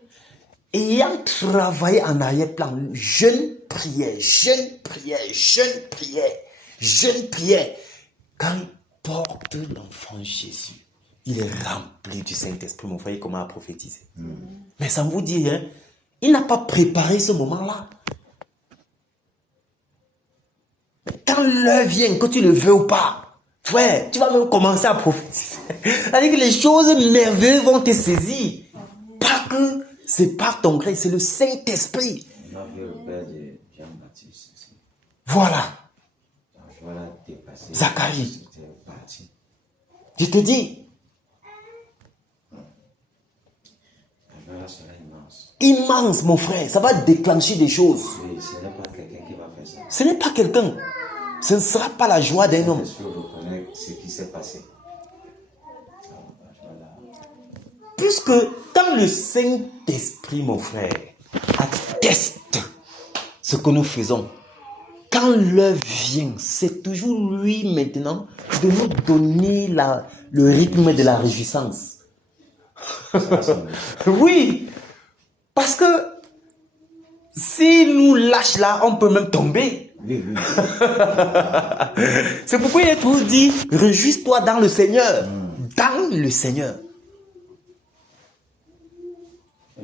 Ayant travaillé en arrière-plan, jeune prière. Quand il porte l'enfant Jésus, il est rempli du Saint-Esprit. Mon frère, comment a prophétisé. Mais ça vous dit, hein, il n'a pas préparé ce moment-là. Quand l'heure vient, que tu le veux ou pas, frère, tu vas même commencer à prophétiser. C'est-à-dire que les choses merveilleuses vont te saisir. Pas que c'est par ton gré, c'est le Saint-Esprit. On a vu le père de Jean-Baptiste aussi. Voilà. Voilà, dépassé. Zacharie. C'était parti. Je te dis, La joie sera immense. immense, mon frère, ça va déclencher des choses. Oui, ce n'est pas quelqu'un qui va faire ça. Ce n'est pas quelqu'un. Ce ne sera pas la joie d'un homme. Parce que je reconnais ce qui s'est passé. Voilà. Puisque quand le Saint-Esprit, mon frère, atteste ce que nous faisons, quand l'heure vient, c'est toujours lui maintenant de nous donner le rythme de la réjouissance. Oui, parce que si nous lâche là, on peut même tomber. Oui. C'est pourquoi il est toujours dit, réjouis-toi dans le Seigneur. Dans le Seigneur.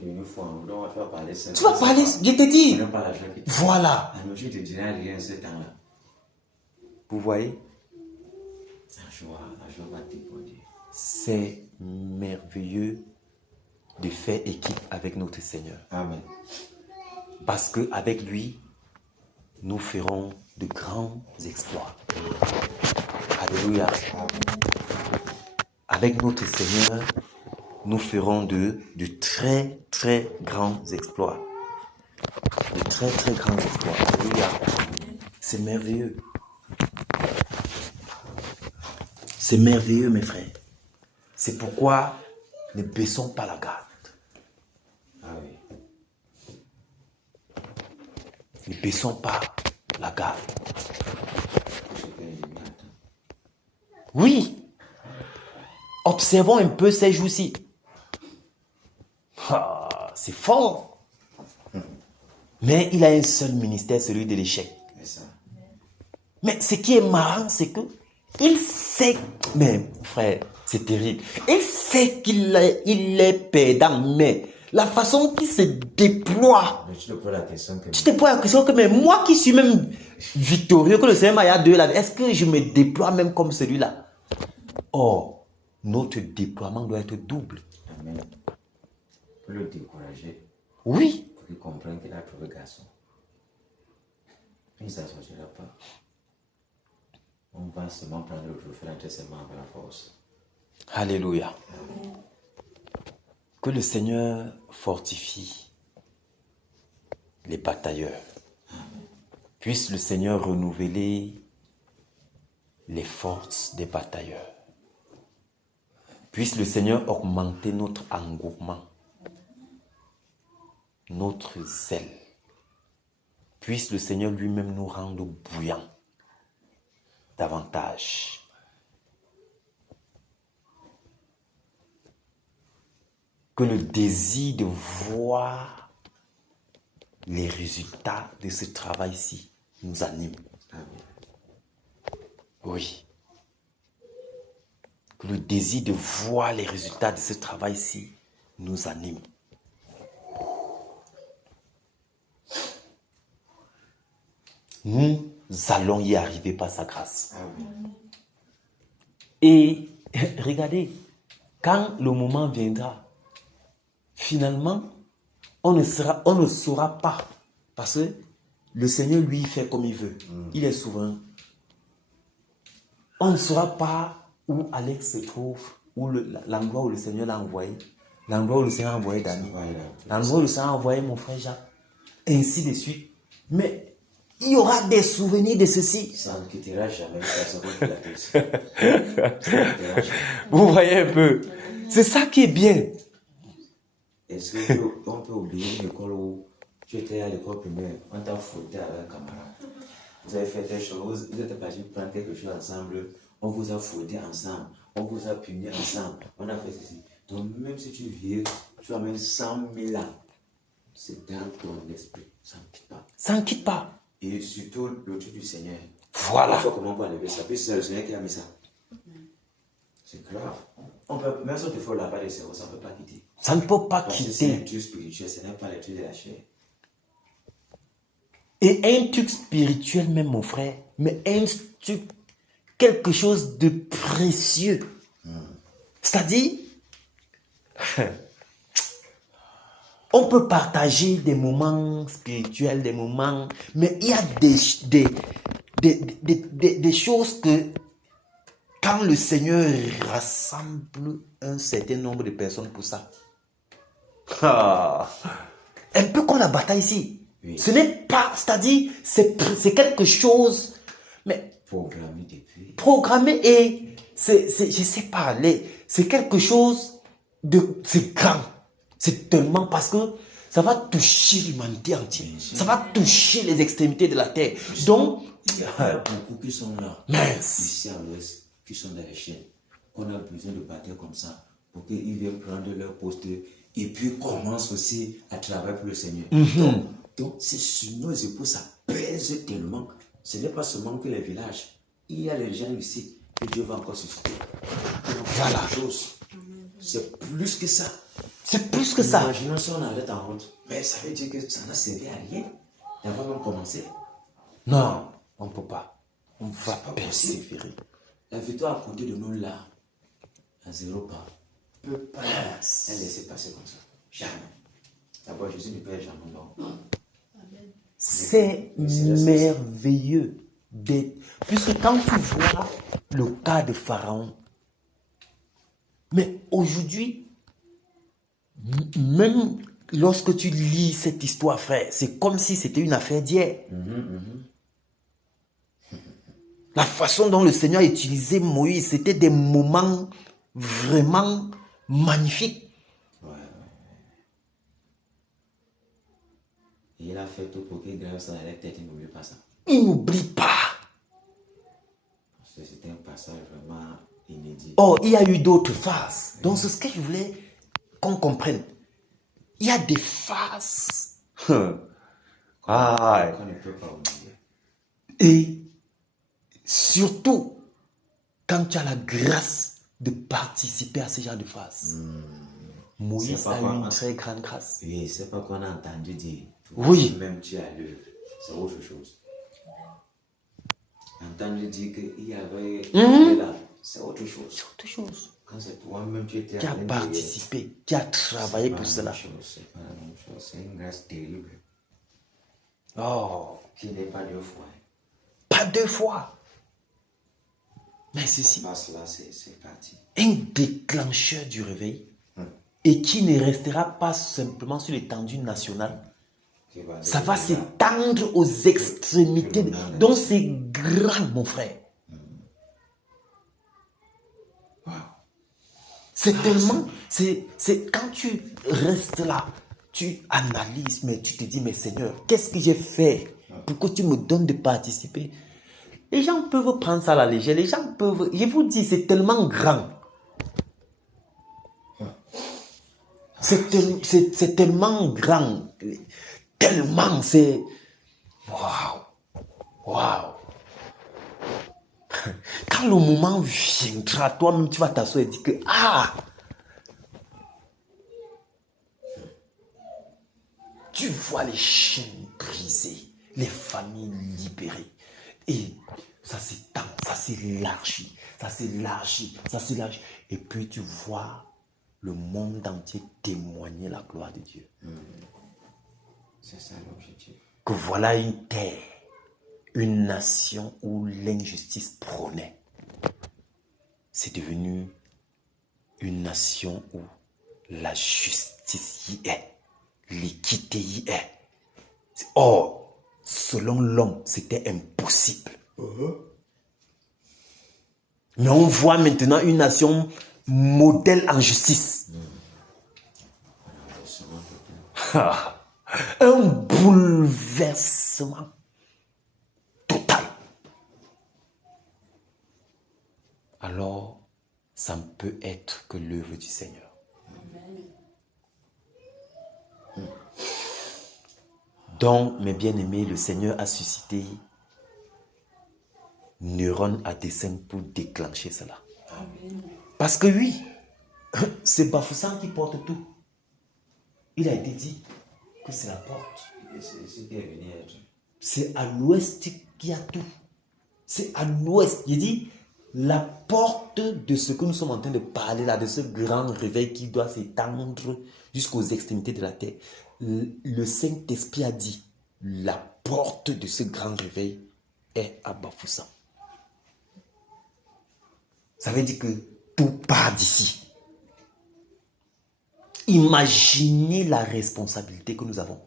Une fois, tu vas parler. Tu vas parler, je te dis. Voilà. Je ne te dirai rien ce temps-là. Vous voyez? La joie va déborder. C'est merveilleux de faire équipe avec notre Seigneur. Amen. Parce qu'avec lui, nous ferons de grands exploits. Alléluia. Avec notre Seigneur, nous ferons de très, très grands exploits. De très, très grands exploits. Alléluia. C'est merveilleux. C'est merveilleux, mes frères. C'est pourquoi ne baissons pas la garde. Ah oui. Ne baissons pas la garde. Oui. Observons un peu ces jours-ci. Ah, c'est fort. Mais il a un seul ministère, celui de l'échec. Mais ce qui est marrant, c'est que il sait, mais frère, c'est terrible. Il sait il est perdant, mais la façon qu'il se déploie. Mais tu te poses la question que... Tu te poses la question que, mais moi qui suis même victorieux, que le Seigneur m'a donné la vie, est-ce que je me déploie même comme celui-là? Or, notre déploiement doit être double. Amen. Pour le décourager, Oui. pour qu'il comprenne qu'il a trouvé garçon. Il ne s'assortira pas. On va seulement prendre le trophée entre ses mains avec la force. Alléluia. Que le Seigneur fortifie les batailleurs. Puisse le Seigneur renouveler les forces des batailleurs. Puisse le Seigneur augmenter notre engouement, notre zèle. Puisse le Seigneur lui-même nous rendre bouillants davantage. Que le désir de voir les résultats de ce travail-ci nous anime. Amen. Oui. Que le désir de voir les résultats de ce travail-ci nous anime. Nous allons y arriver par sa grâce. Amen. Et regardez, quand le moment viendra, finalement, on ne saura pas. Parce que le Seigneur, lui, fait comme il veut. Il est souverain. On ne saura pas où Alex se trouve, où l'endroit où le Seigneur l'a envoyé, l'endroit où le Seigneur a envoyé Dani, l'endroit où le Seigneur a envoyé mon frère Jacques, ainsi de suite. Mais il y aura des souvenirs de ceci. Ça ne quittera jamais personne qui l'a fait. Vous voyez un peu. C'est ça qui est bien. Est-ce qu'on peut oublier une école où tu étais à l'école primaire, on t'a fouetté avec un camarade. Vous avez fait des choses, vous êtes partis prendre quelque chose ensemble, on vous a fouetté ensemble, on vous a puni ensemble, on a fait ceci. Donc même si tu viens, tu amènes 100 000 ans, c'est dans ton esprit, ça ne quitte pas. Ça ne quitte pas. Et surtout le truc du Seigneur. Voilà. Il faut comment on peut enlever ça, puisque c'est le Seigneur qui a mis ça. C'est grave. On peut, même si on te fait la part de cerveau, ça ne peut pas quitter. Ça ne peut pas Parce que c'est un quitter. truc spirituel, ce n'est pas le truc de la chair. Et un truc spirituel même, mon frère, mais un truc, quelque chose de précieux. C'est-à-dire, on peut partager des moments spirituels, des moments, mais il y a des choses que, quand le Seigneur rassemble un certain nombre de personnes pour ça, un peu comme la bataille ici. Oui. Ce n'est pas, c'est-à-dire, c'est quelque chose, mais Programmé depuis. programmé et je sais pas, c'est quelque chose c'est grand. C'est tellement parce que ça va toucher l'humanité entière. Ça va toucher les extrémités de la terre. Donc, il y a beaucoup qui sont là, mince. ici à l'ouest, qui sont dans les chaînes. On a besoin de batailles comme ça pour qu'ils viennent prendre leur poste et puis commencent aussi à travailler pour le Seigneur. Donc c'est sur nos épaules, ça pèse tellement. Ce n'est pas seulement que les villages. Il y a les gens ici que Dieu va encore susciter. Voilà. C'est plus que ça. C'est plus que ça. Imaginons si on arrête en route. Mais ça veut dire que ça n'a servi à rien. D'avoir même commencé. Non, on ne peut pas. On va C'est pas persévérer. La victoire à côté de nous là, à 0 pas, peut pas elle laisser passer comme ça. Jamais. D'abord, Jésus ne perd jamais, non. C'est merveilleux. Puisque quand tu vois le cas de Pharaon, mais aujourd'hui, même lorsque tu lis cette histoire, frère, c'est comme si c'était une affaire d'hier. La façon dont le Seigneur a utilisé Moïse, c'était des moments vraiment magnifiques. Et il a fait tout pour qu'il grave ça dans la tête, il n'oublie pas ça. Il n'oublie pas. Parce que c'était un passage vraiment inédit. Oh, il y a eu d'autres phases. Donc, c'est ce que je voulais qu'on comprenne. Il y a des phases. Qu'on ne peut pas oublier. Et Surtout quand tu as la grâce de participer à ce genre de phase. Moïse C'est pas a eu quoi, une hein. très grande grâce. Oui, c'est pas qu'on a entendu dire. Oui. Même tu as lu. C'est autre chose. Entendu dire qu'il y avait là, c'est autre chose. C'est autre chose. Quand c'est toi-même, tu étais Qui a participé, qui a travaillé pour cela. C'est pas la même chose. C'est une grâce terrible Oh, qui n'est pas deux fois. pas 2 fois. Mais ceci, Parce là, c'est parti. un déclencheur du réveil et qui ne restera pas simplement sur l'étendue nationale. Ça va s'étendre aux extrémités. Donc c'est grand, mon frère. C'est tellement, c'est quand tu restes là, tu analyses, mais tu te dis, mais Seigneur, qu'est-ce que j'ai fait pour que tu me donnes de participer? Les gens peuvent prendre ça à la légère, les gens peuvent, je vous dis, c'est tellement grand. C'est tellement grand, tellement, c'est, waouh. Quand le moment viendra, toi-même, tu vas t'asseoir et dire que, tu vois les chaînes brisées, les familles libérées. Et ça s'étend, ça s'élargit, ça s'élargit, ça s'élargit. Et puis tu vois le monde entier témoigner la gloire de Dieu. C'est ça l'objectif. Que voilà une terre, une nation où l'injustice prônait. C'est devenu une nation où la justice y est, l'équité y est. Or, selon l'homme, c'était impossible. Mais on voit maintenant une nation modèle en justice. Un bouleversement total. Alors, ça ne peut être que l'œuvre du Seigneur. Donc, mes bien-aimés, le Seigneur a suscité neurones à dessein pour déclencher cela. Parce que oui, c'est Bafoussam qui porte tout. Il a été dit que c'est la porte. C'est à l'ouest qu'il y a tout. C'est à l'ouest. Il dit, la porte de ce que nous sommes en train de parler là, de ce grand réveil qui doit s'étendre jusqu'aux extrémités de la terre. Le Saint-Esprit a dit, la porte de ce grand réveil est à Bafoussam. Ça veut dire que tout part d'ici. Imaginez la responsabilité que nous avons.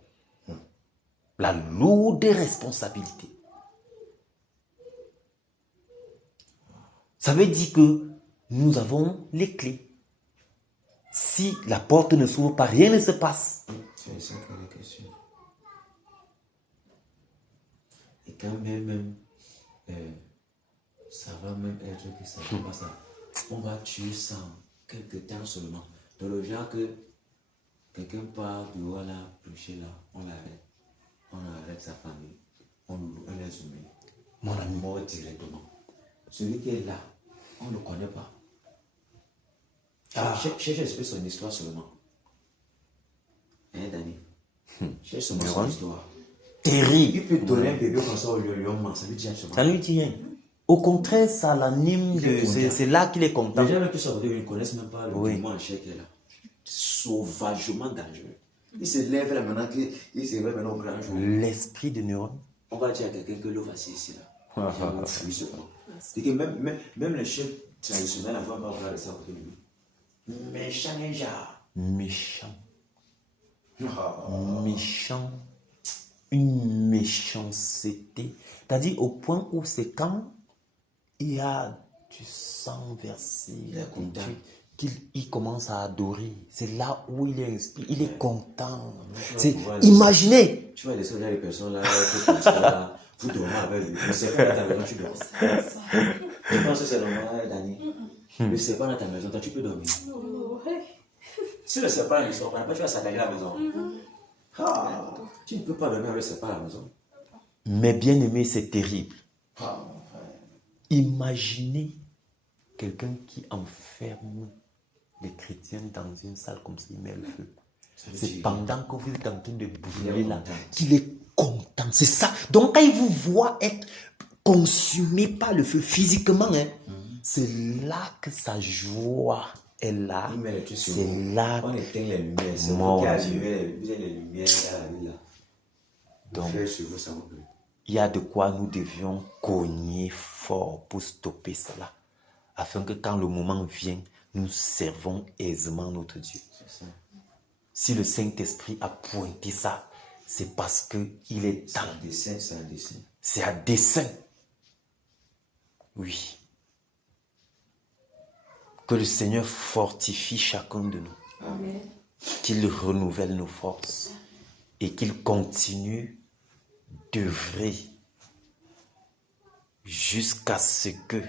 La lourde responsabilité. Ça veut dire que nous avons les clés. Si la porte ne s'ouvre pas, rien ne se passe. C'est ça que la question. Et quand même, ça va même être que ça ne pas ça. On va tuer ça en quelques temps seulement. Dans le genre que quelqu'un part du haut là, prêcher là, on l'arrête. On arrête sa famille. On les humains. Mon ami. Mort directement. Celui qui est là, on ne le connaît pas. Cherche son histoire seulement. Hein, Dani? Cherche son histoire. Terrible. Il peut donner un bébé comme ça au lion, ça lui dit absolument. Ça ne lui dit rien. Au contraire, ça l'anime. C'est là qu'il est content. Les gens qui sont ils ne connaissent même pas le mouvement en chèque là. Sauvagement dangereux. Il se lève là maintenant, il se lève maintenant au grand jour. L'esprit de neurone. On va dire à quelqu'un que l'eau va ici là. Il va fuir ce point. C'est que même les chefs traditionnels ne vont pas voir de ça côté de lui. Méchant et genre. Méchant. Méchant. Une méchanceté. C'est-à-dire au point où c'est quand il y a du sang versé, qu'il commence à adorer. C'est là où il est inspiré, il est content. Imaginez. Tu vois, les personnes là, là, vous dormez avec lui. Mais c'est pas dans ta maison, tu dors. Je pense que c'est normal, Dani. Le serpent dans ta maison, toi, tu peux dormir. Si le serpent ne sort pas, tu vas s'attaquer à la maison. Tu ne peux pas dormir avec le serpent à la maison. Mais bien aimé, c'est terrible. Imaginez quelqu'un qui enferme les chrétiens dans une salle comme ça, il met le feu. C'est pendant que vous êtes en train de brûler là qu'il est content. C'est ça. Donc quand il vous voit être consumé par le feu physiquement, c'est là que sa joie est là. C'est là on éteint les lumières. C'est mon vous qui Dieu. allumez les lumières à la nuit là. Donc, Sur vous, ça vous plaît. il y a de quoi nous devions cogner fort pour stopper cela, afin que quand le moment vient, nous servons aisément notre Dieu. Si le Saint-Esprit a pointé ça, c'est parce qu'il est temps. C'est un dessin. C'est à dessein. Oui. Que le Seigneur fortifie chacun de nous. Amen. Qu'il renouvelle nos forces et qu'il continue d'œuvrer jusqu'à ce que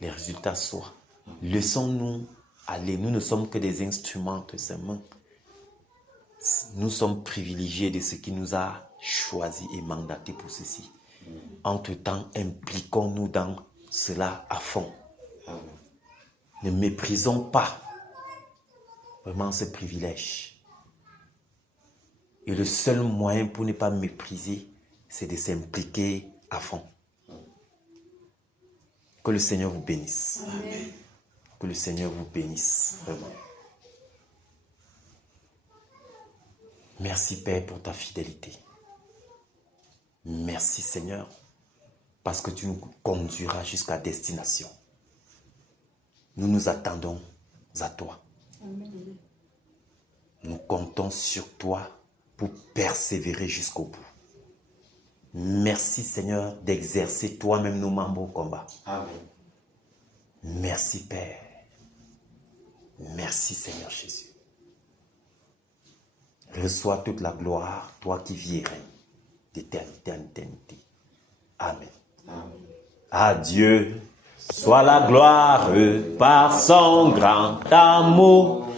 les résultats soient. Laissons-nous aller. Nous ne sommes que des instruments de ses mains. Nous sommes privilégiés de ce qui nous a choisis et mandatés pour ceci. Entre-temps, impliquons-nous dans cela à fond. Amen. Ne méprisons pas vraiment ce privilège. Et le seul moyen pour ne pas mépriser, c'est de s'impliquer à fond. Que le Seigneur vous bénisse. Amen. Que le Seigneur vous bénisse. Vraiment. Merci Père pour ta fidélité. Merci Seigneur, parce que tu nous conduiras jusqu'à destination. Nous nous attendons à toi. Amen. Nous comptons sur toi pour persévérer jusqu'au bout. Merci Seigneur d'exercer toi-même nos membres au combat. Amen. Merci Père. Merci Seigneur Jésus. Reçois toute la gloire, toi qui vis et règnes d'éternité en éternité. Amen. Amen. À Dieu soit la gloire par son grand amour.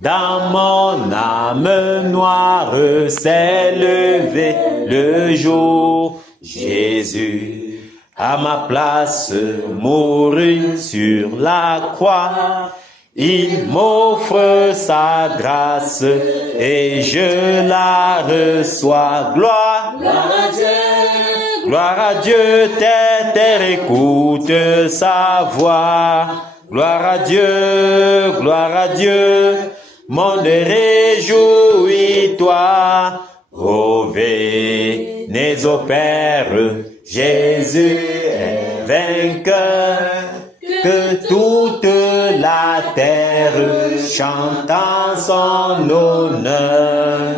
Dans mon âme noire s'est levé le jour. Jésus, à ma place, mourut sur la croix. Il m'offre sa grâce et je la reçois. Gloire, Gloire à Dieu. gloire à Dieu, terre écoute sa voix. Gloire à Dieu, gloire à Dieu. Monde réjouis-toi. Ô venez au Père, Jésus est vainqueur. Que toute la terre chante en son honneur.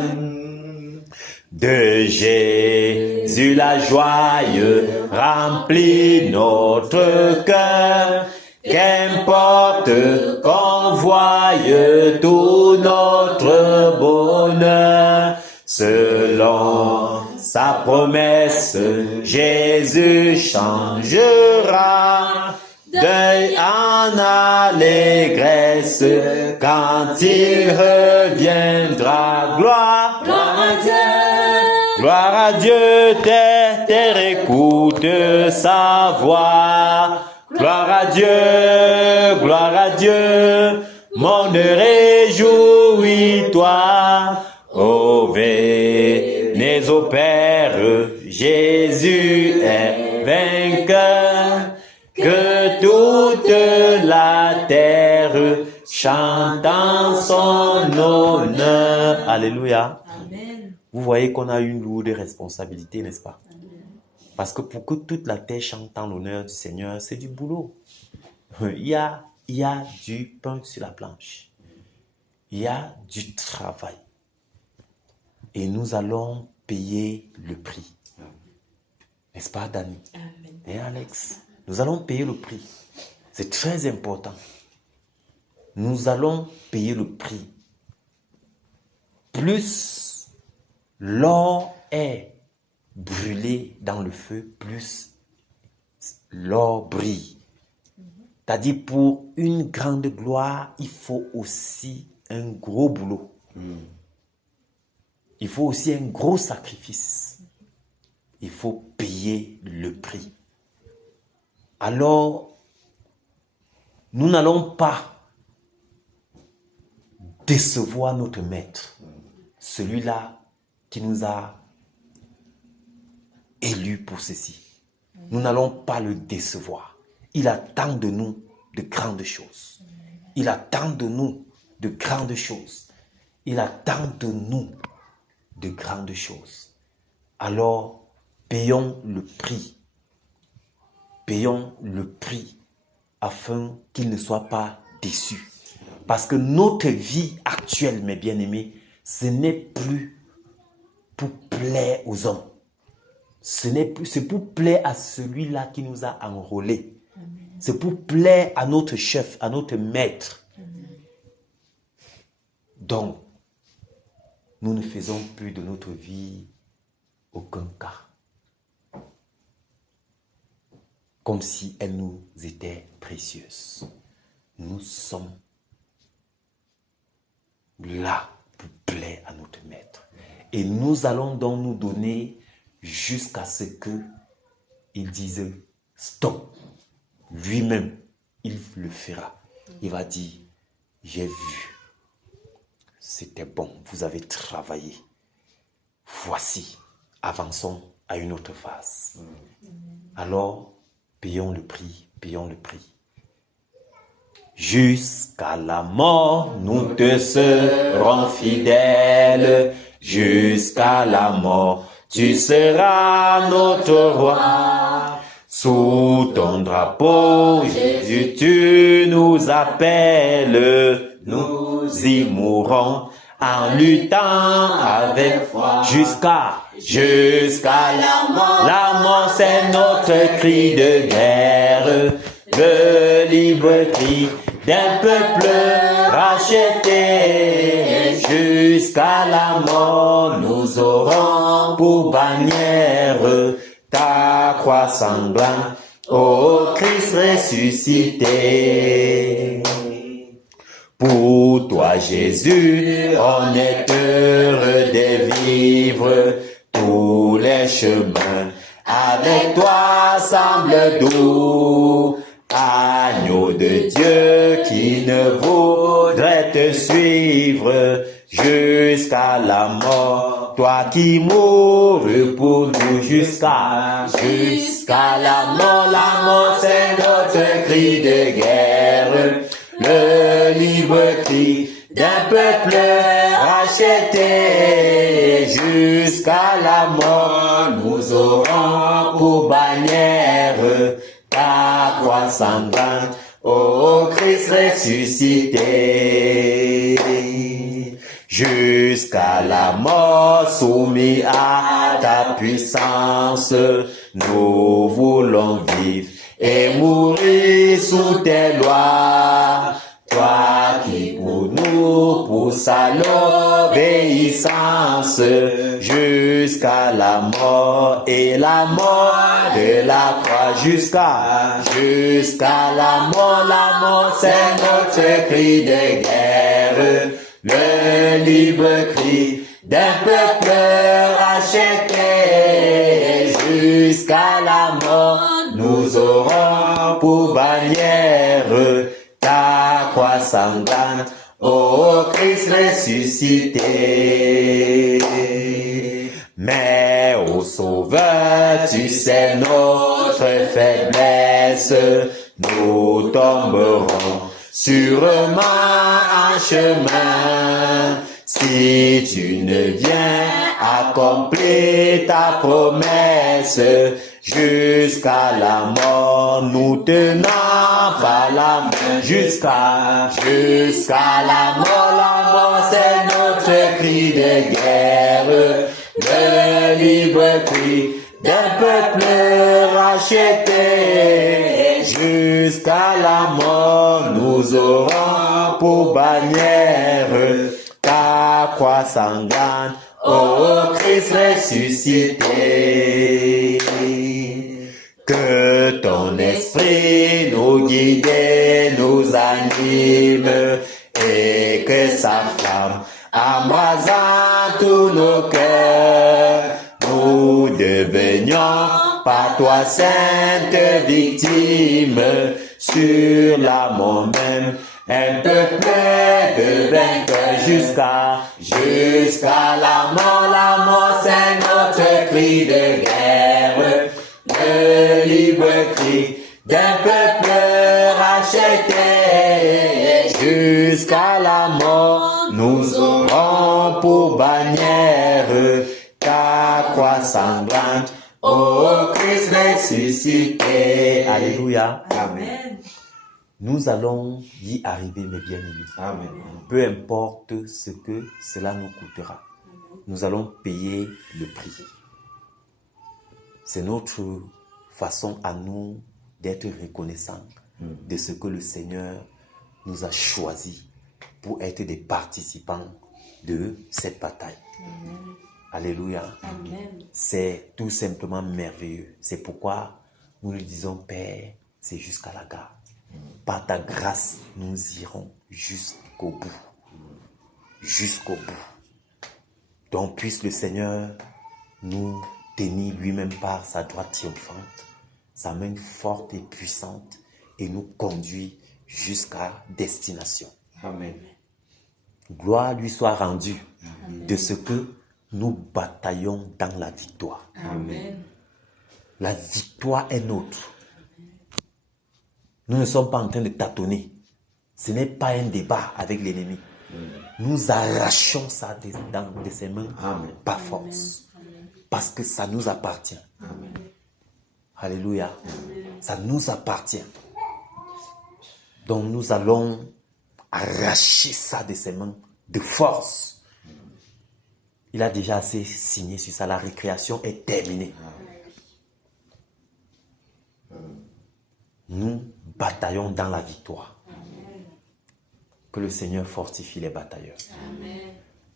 De Jésus la joie remplit notre cœur. Qu'importe qu'on voie tout notre bonheur. Selon sa promesse, Jésus changera deuil en allégresse quand il reviendra. Gloire, Gloire à Dieu. gloire à Dieu, terre écoute sa voix. Gloire à Dieu, monde réjouis-toi. Ô venez au Père, Jésus est vainqueur. Que toute la terre chante en son honneur. Alléluia. Amen. Vous voyez qu'on a une lourde responsabilité, n'est-ce pas? Parce que pour que toute la terre chante en l'honneur du Seigneur, c'est du boulot. Il y a du pain sur la planche. Il y a du travail. Et nous allons payer le prix. N'est-ce pas, Dani? Amen. Et Alex? Nous allons payer le prix. C'est très important. Nous allons payer le prix. Plus l'or est brûlé dans le feu, plus l'or brille. C'est-à-dire, pour une grande gloire, il faut aussi un gros boulot. Il faut aussi un gros sacrifice. Il faut payer le prix. alors nous n'allons pas décevoir notre maître, celui-là qui nous a élus pour ceci. Nous n'allons pas le décevoir. Il attend de nous de grandes choses. Il attend de nous de grandes choses. Il attend de nous de grandes choses. Alors, payons le prix. Payons le prix afin qu'il ne soit pas déçu. Parce que notre vie actuelle, mes bien-aimés, ce n'est plus pour plaire aux hommes. C'est pour plaire à celui-là qui nous a enrôlés. C'est pour plaire à notre chef, à notre maître. Donc, nous ne faisons plus de notre vie aucun cas. Comme si elle nous était précieuse. Nous sommes là pour plaire à notre maître. Et nous allons donc nous donner jusqu'à ce qu'il dise stop. Lui-même, il le fera. Il va dire, j'ai vu. C'était bon, vous avez travaillé. Voici, avançons à une autre phase. Alors, payons le prix, payons le prix. Jusqu'à la mort, nous te serons fidèles. Jusqu'à la mort, tu seras notre roi. Sous ton drapeau, Jésus, tu nous appelles. Nous y mourrons en luttant avec foi. Jusqu'à la mort. La mort, c'est notre cri de guerre. Le libre cri d'un peuple racheté. Jusqu'à la mort, nous aurons pour bannière ta croix sanglante, ô Christ ressuscité. Pour toi, Jésus, on est heureux de vivre tous les chemins. Avec toi semble doux. Agneau de Dieu qui ne voudrait te suivre jusqu'à la mort. Toi qui mourus pour nous jusqu'à la mort c'est notre cri de guerre. Le libre cri d'un peuple racheté. Jusqu'à la mort nous aurons pour bannière ta croix sanglante, ô Christ ressuscité. Jusqu'à la mort soumis à ta puissance, nous voulons vivre et mourir sous tes lois. Toi qui pour nous pousse à l'obéissance jusqu'à la mort et la mort de la croix jusqu'à la mort c'est notre cri de guerre, le libre cri d'un peuple racheté. Jusqu'à la mort nous aurons pour bannière ta croix sanglante, ô Christ ressuscité. Mais ô Sauveur, tu sais notre faiblesse, nous tomberons sûrement en chemin. Si tu ne viens accomplir ta promesse, jusqu'à la mort, nous tenons par la main. Jusqu'à la mort c'est notre cri de guerre, le libre cri d'un peuple racheté. Jusqu'à la mort, nous aurons pour bannière ta croix sanglante, ô Christ ressuscité. Que ton esprit nous guide et nous anime, et que sa flamme embrasant tous nos cœurs, nous devenions par toi, sainte victime, sur la mort même, un peuple de vainqueurs jusqu'à la mort, c'est notre cri de guerre, le libre cri d'un peuple racheté, jusqu'à la mort, nous aurons pour bannière ta croix sanglante, ô Christ ressuscité. Alléluia. Amen. Nous allons y arriver, mes bien-aimés. Amen. Peu importe ce que cela nous coûtera, nous allons payer le prix. C'est notre façon à nous d'être reconnaissants de ce que le Seigneur nous a choisis pour être des participants de cette bataille. Amen. Alléluia. Amen. C'est tout simplement merveilleux. C'est pourquoi nous lui disons, Père, c'est jusqu'à la gare. Par ta grâce, nous irons jusqu'au bout. Jusqu'au bout. Donc puisse le Seigneur nous tenir lui-même par sa droite triomphante, sa main forte et puissante, et nous conduire jusqu'à destination. Amen. Gloire lui soit rendue de ce que nous bataillons dans la victoire. Amen. La victoire est nôtre. Nous ne sommes pas en train de tâtonner. Ce n'est pas un débat avec l'ennemi. Nous arrachons ça de ses mains par force. Parce que ça nous appartient. Amen. Alléluia. Ça nous appartient. Donc nous allons arracher ça de ses mains de force. Il a déjà assez signé sur ça. La récréation est terminée. Nous bataillons dans la victoire. Que le Seigneur fortifie les batailleurs. Amen.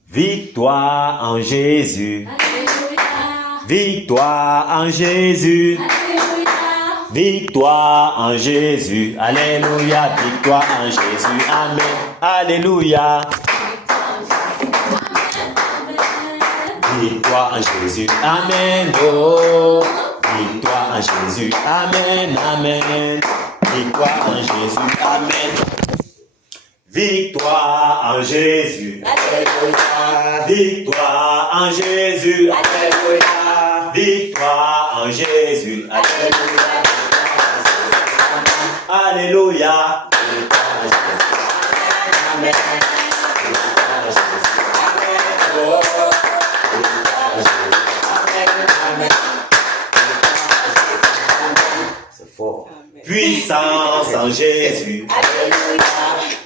Victoire en Jésus. Alléluia. Victoire en Jésus. Alléluia. Victoire en Jésus. Alléluia. Victoire en Jésus. Amen. Alléluia. Victoire en Jésus. Amen. Oh. Victoire en Jésus. Amen. Amen. Victoire en Jésus. Amen. Victoire en Jésus. Alléluia. Victoire en Jésus. Alléluia. Victoire en Jésus. Alléluia. C'est fort. Puissance en Jésus. Alléluia.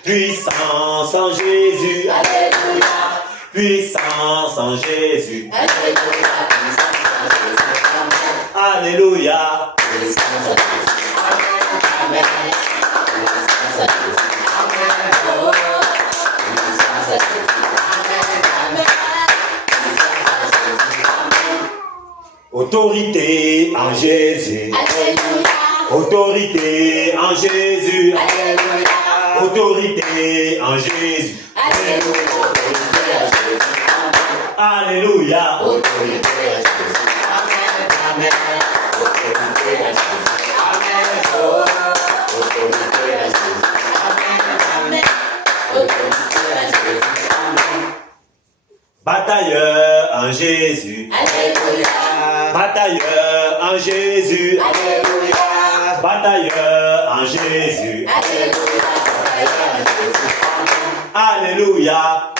Puissance en Jésus. Alléluia. Puissance en Jésus. Alléluia. Alléluia. Autorité en Jésus. Alléluia. Autorité en Jésus. Alléluia. Autorité en Jésus. Alléluia. Alléluia. Batailleur en Jésus. Alléluia. Batailleur en Jésus. Alléluia. Batailleur en Jésus. Alléluia. Alléluia.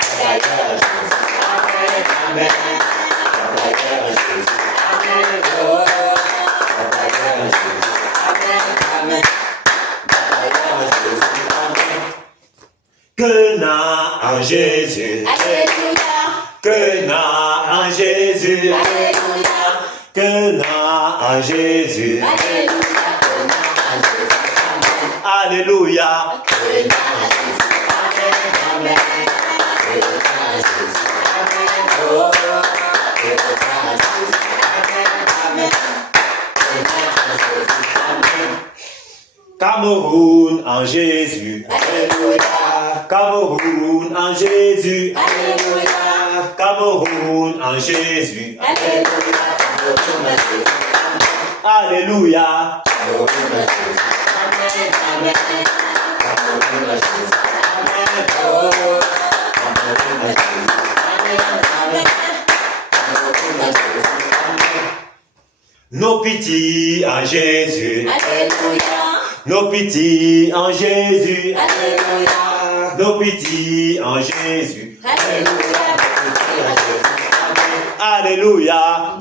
Quenat en Jésus. Alléluia. Quenat en Jésus. Alléluia. Quenat en Jésus. Alléluia. Alléluia. Cameroun en Jésus. Alléluia. Cameroun en Jésus. Alléluia. Cameroun en Jésus. Alléluia. Alléluia. Nos pitiés en Jésus. Alléluia. Nos pitiés en Jésus. Alléluia. Nos pitiés en Jésus. Alléluia. Alléluia.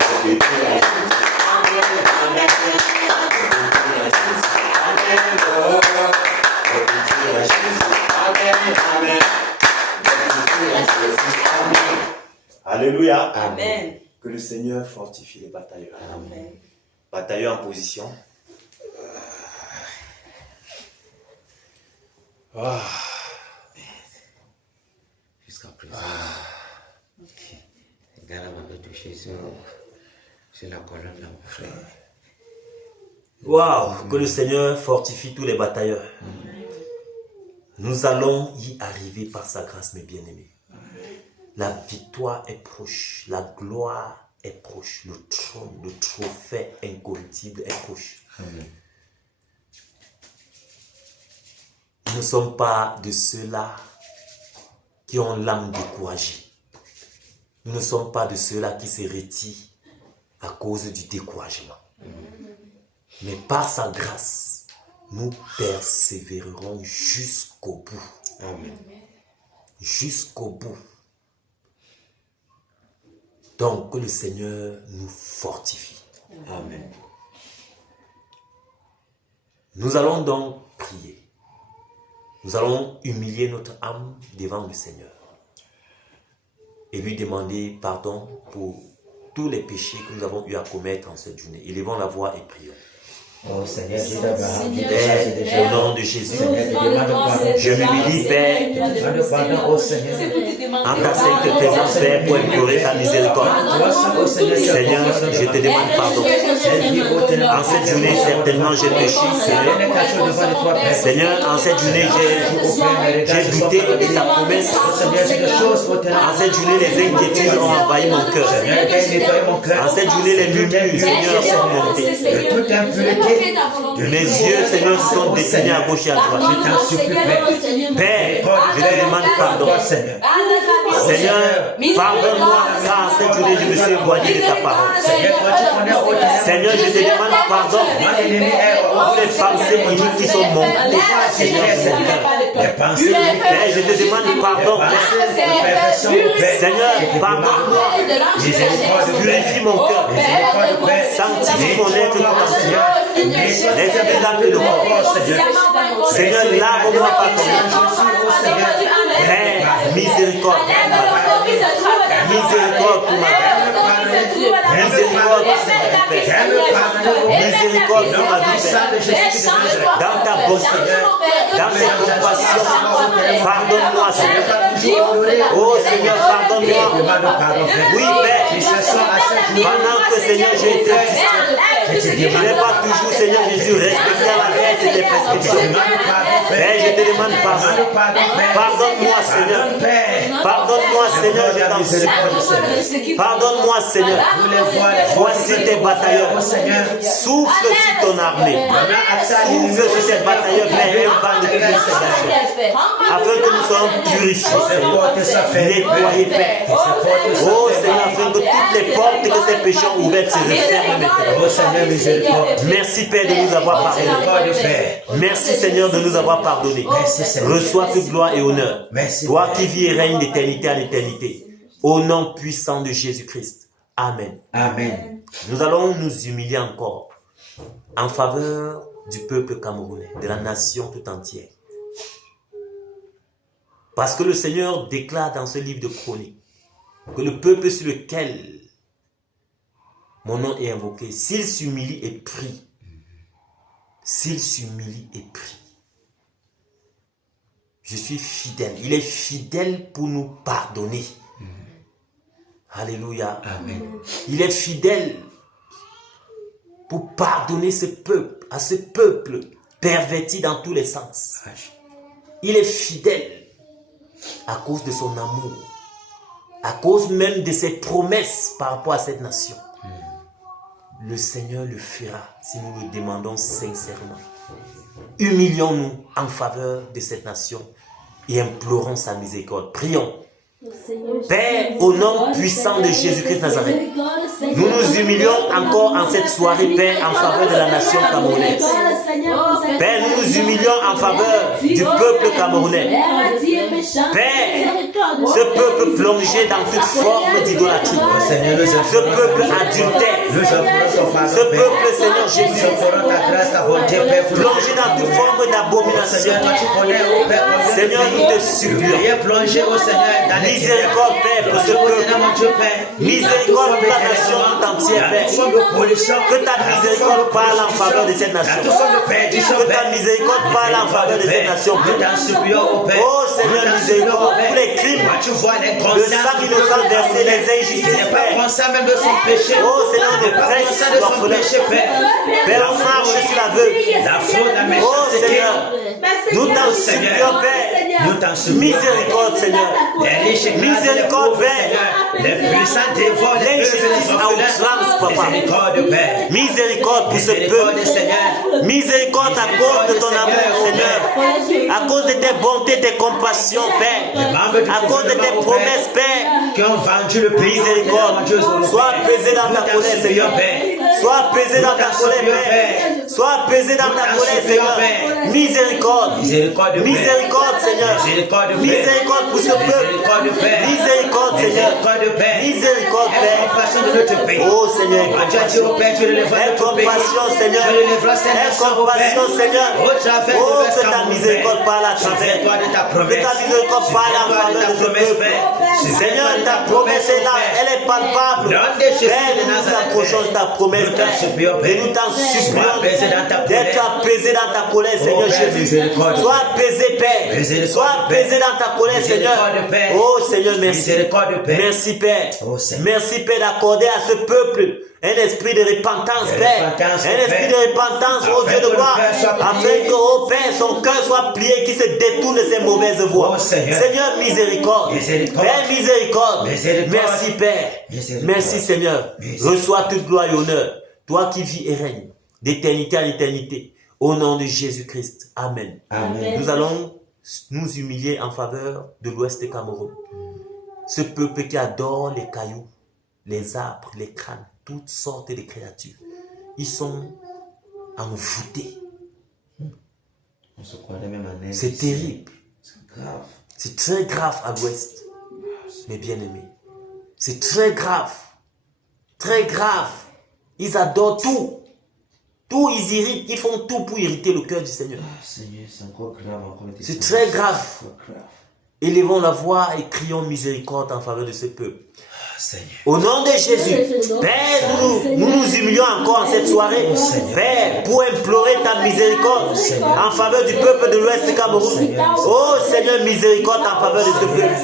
Alléluia. Amen. Que le Seigneur fortifie les batailleurs. Amen. Batailleurs en position. Jusqu'à présent, le gars m'avait touché sur la colonne de mon frère. Waouh, que le Seigneur fortifie tous les batailleurs. Nous allons y arriver par sa grâce, mes bien-aimés. La victoire est proche, la gloire est proche, le trône, le trophée incorruptible est proche. Amen. Nous ne sommes pas de ceux-là qui ont l'âme découragée. Nous ne sommes pas de ceux-là qui se retirent à cause du découragement. Mais par sa grâce, nous persévérerons jusqu'au bout. Amen. Jusqu'au bout. Donc, que le Seigneur nous fortifie. Amen. Nous allons donc prier. Nous allons humilier notre âme devant le Seigneur et lui demander pardon pour tous les péchés que nous avons eu à commettre en cette journée. Élevons la voix et prions. Oh Seigneur Dieu d'Abraham, Dieu de Père, chasse et de au chair. nom de Jésus, Seigneur, te demande pardon. je m'humilie, Père, Demande pardon au Seigneur. en ta sainte présence, Père, pour implorer ta miséricorde. Seigneur, je te demande pardon. En cette journée, certainement, j'ai péché. Seigneur, en cette journée, j'ai douté de ta promesse. En cette journée, les inquiétudes ont envahi mon cœur. En cette journée, les murmures, Seigneur, sont montés. Mes yeux, Seigneur, sont détenus à gauche et à droite. Père, je te demande pardon. Seigneur, pardonne-moi car en cette journée, je me suis éloigné de ta parole. Seigneur, je te demande pardon pour les pensées iniques qui sont montées, Seigneur, mon cœur. Père, je te demande pardon. Seigneur, pardonne-moi. Purifie mon cœur. Sanctifie mon être tout entier. Laisse-moi d'appeler le corps. Seigneur, lave-moi par ton nom. Père, miséricorde. Miséricorde pour ma vie. Miséricorde pour mon Père. Miséricorde pour ma vie. Dans ta bonté, dans tes compassions, pardonne-moi, Seigneur. Oh Seigneur, pardonne-moi. Oui, Père, pendant que Seigneur, j'ai été je n'ai pas toujours, Seigneur Jésus, respecté la règle et les prescriptions. Père, je te demande pardon. Pardonne-moi, Seigneur. Pardonne-moi, Seigneur, je t'en supplie. Pardonne-moi, Seigneur. Voici tes batailleurs. Souffle sur ton armée. Souffle sur ces batailleurs, mais un vent de purification. Afin que nous soyons purifiés. Nettoyés, Père. Oh Seigneur, afin que toutes les portes que ces péchés ont ouvertes se referment maintenant. Merci Père de nous avoir pardonné. Merci Seigneur de nous avoir pardonné. Reçois toute gloire et honneur. Toi qui vis et règnes d'éternité à l'éternité. Au nom puissant de Jésus-Christ. Amen. Amen. Nous allons nous humilier encore en faveur du peuple camerounais, de la nation tout entière. Parce que le Seigneur déclare dans ce livre de Chroniques que le peuple sur lequel mon nom est invoqué, s'il s'humilie et prie, s'il s'humilie et prie, je suis fidèle. Il est fidèle pour nous pardonner. Alléluia. Amen. Il est fidèle pour pardonner ce peuple, à ce peuple perverti dans tous les sens. Il est fidèle à cause de son amour, à cause même de ses promesses par rapport à cette nation. le Seigneur le fera si nous le demandons sincèrement. Humilions-nous en faveur de cette nation et implorons sa miséricorde. Prions. Père, au nom puissant de Jésus-Christ Nazareth, nous nous humilions encore en cette soirée, Père, en faveur de la nation camerounaise. Père, nous nous humilions en faveur du peuple camerounais. Père, ce peuple plongé dans toute forme d'idolâtrie, ce peuple adultère, ce peuple, Seigneur Jésus, plongé dans toute forme d'abomination. Seigneur, nous te supplions. Miséricorde, Père, pour ce peuple. Miséricorde pour la nation tout entière, Père. Que ta miséricorde parle en faveur de cette nation. Que ta miséricorde parle en faveur de cette nation. Oh Seigneur, miséricorde pour les crimes, le sang innocent versé, les injustices, Père. Oh Seigneur, de prince, l'orphelin. Père, on marche sur l'aveugle. Oh Seigneur, nous t'en supplions, Père. Miséricorde, Seigneur. Miséricorde, Père. L'injustice à outrance, Papa. Miséricorde pour ce peuple. Miséricorde à cause de ton amour, Seigneur. À cause de tes bontés, tes compassions, Père. À cause de tes promesses, Père. Miséricorde. Sois apaisé dans ta colère, Seigneur. Sois apaisé dans ta colère, Père. Sois apaisé dans ta colère, Seigneur. Miséricorde. Miséricorde, Seigneur. Miséricorde pour ce peuple. Miséricorde, Seigneur. Miséricorde, Père. Oh Seigneur, aie compassion, Seigneur. Aie compassion, Seigneur. Oh, que ta miséricorde parle à travers. Que ta miséricorde parle en faveur de ce peuple. Seigneur, ta promesse est là. Elle est palpable. Père, nous nous approchons de ta promesse, Père. Et nous t'en supplions d'être apaisé dans ta colère, Seigneur Jésus. Sois apaisé, Père. Sois apaisé dans ta colère, Seigneur. Oh Seigneur, merci. Merci, Père. Merci, Père, d'accorder à ce peuple un esprit de repentance, Père. Un esprit de repentance, oh Dieu de gloire. Afin que, oh Père, son cœur soit plié, qu'il se détourne de ses mauvaises voies. Seigneur, miséricorde. Père, miséricorde. Merci, Père. Merci, Seigneur. Reçois toute gloire et honneur. Toi qui vis et règnes d'éternité en éternité. Au nom de Jésus-Christ. Amen. Amen. Nous allons nous humilier en faveur de l'Ouest du Cameroun. Ce peuple qui adore les cailloux, les arbres, les crânes, toutes sortes de créatures. Ils sont envoûtés. C'est terrible. C'est très grave à l'Ouest, mes bien-aimés. C'est très grave. Très grave. Ils adorent tout. Tout, ils irritent, ils font tout pour irriter le cœur du Seigneur. C'est très grave. Élevons la voix et crions miséricorde en faveur de ce peuple. Au nom de Jésus, Père, nous nous humilions encore en cette soirée, Père, pour implorer ta miséricorde en faveur du peuple de l'Ouest du Cameroun. Oh Seigneur, miséricorde en faveur de ce peuple.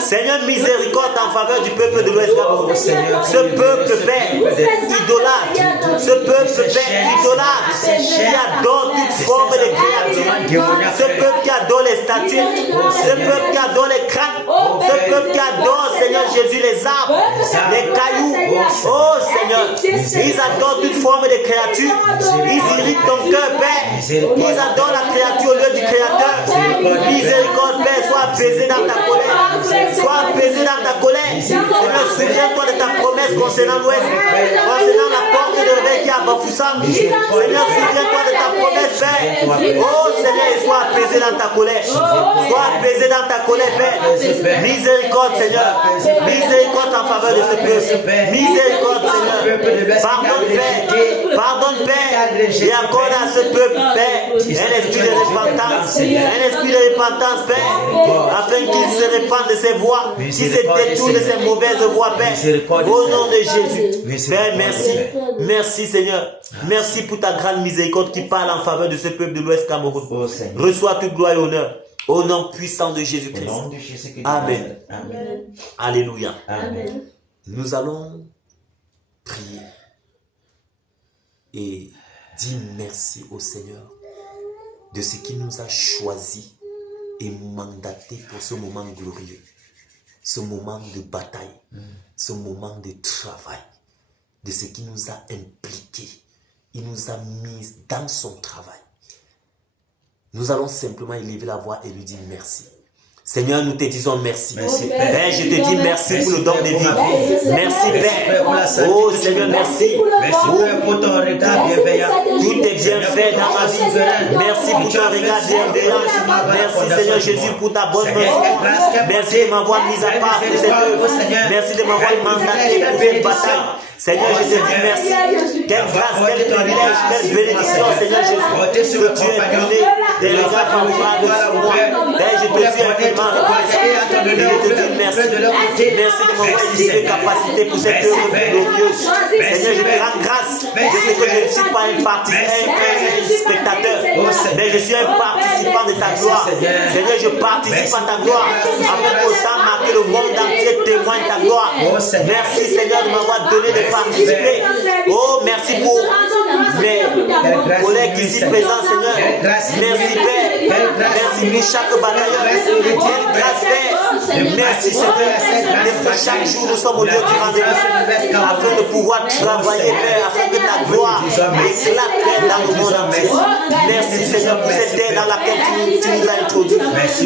Seigneur, miséricorde en faveur du peuple de l'Ouest du Cameroun. Ce peuple, Père, idolâtre. Ce peuple, Père, idolâtre, qui adore toute forme de créature. Ce peuple qui adore les statues. Ce peuple qui adore les crânes. Ce peuple qui adore, Seigneur Jésus, les arbres. Les cailloux, oh Seigneur, ils adorent toute forme de créature, ils irritent ton cœur, Père, ils adorent la créature au lieu du Créateur. Miséricorde, Père, sois apaisé dans ta colère, sois apaisé dans ta colère. Seigneur, souviens-toi de ta promesse concernant l'Ouest, concernant la porte de réveil qui est à Bafoussam. Seigneur, souviens-toi de ta promesse, Père. Oh Seigneur, sois apaisé dans ta colère, sois apaisé dans ta colère, Père. Miséricorde, Seigneur, miséricorde en faveur de ce peuple. Miséricorde, Seigneur. Pardonne, Père. Pardonne, Père. Et accorde à ce peuple, Père, un esprit de repentance. Un esprit de repentance, Père. Afin qu'il se répande de ses voies, qu'il se détourne de ses mauvaises voies, Père. Au nom de Jésus. Père, merci. Merci, Seigneur. Merci pour ta grande miséricorde qui parle en faveur de ce peuple de l'Ouest Cameroun. Reçois toute gloire et honneur. Au nom puissant de Jésus-Christ. Amen. Amen. Alléluia. Amen. Nous allons prier et dire merci au Seigneur de ce qu'il nous a choisi et mandaté pour ce moment glorieux, ce moment de bataille, ce moment de travail. de ce qu'il nous a impliqués. Il nous a mis dans son travail. Nous allons simplement élever la voix et lui dire merci. Seigneur, nous te disons merci. Merci, Père. Père. Je te dis merci pour le don de vie. Merci, Père. Pour la sainteté. Oh, Seigneur, merci. Merci, Père, pour ton regard bienveillant. Tout est bien fait dans ma vie. Merci pour ton regard bienveillant. Merci, Seigneur Jésus, pour ta bonne main. Merci de m'avoir mis à part pour cette œuvre. Merci de m'avoir mandaté pour cette bataille. Seigneur, je te dis merci. Quelle grâce, quel privilège, quelle bénédiction, Seigneur Jésus, que tu es donné des regards favorables sur moi. Père, je te suis infiniment reconnaissant. Je te dis merci. Merci de m'avoir utilisé capacité pour cette œuvre glorieuse. Seigneur, je te rends grâce de ce que je ne suis pas un spectateur, mais je suis un participant de ta gloire. Seigneur, je participe à ta gloire, afin qu'autant marquer le monde entier témoigne ta gloire. Merci, Seigneur, de m'avoir donné de participer. Oh, merci pour mes collègues ici présents, Seigneur. Merci, Père. Merci pour chaque bataillon. Quelle grâce, Père. Merci, Seigneur. Parce que chaque jour, nous sommes au lieu du rendez-vous, afin de pouvoir travailler, Père, afin que ta gloire éclate, Père, dans le monde entier. Merci, Seigneur, pour cette terre dans laquelle tu nous as introduits.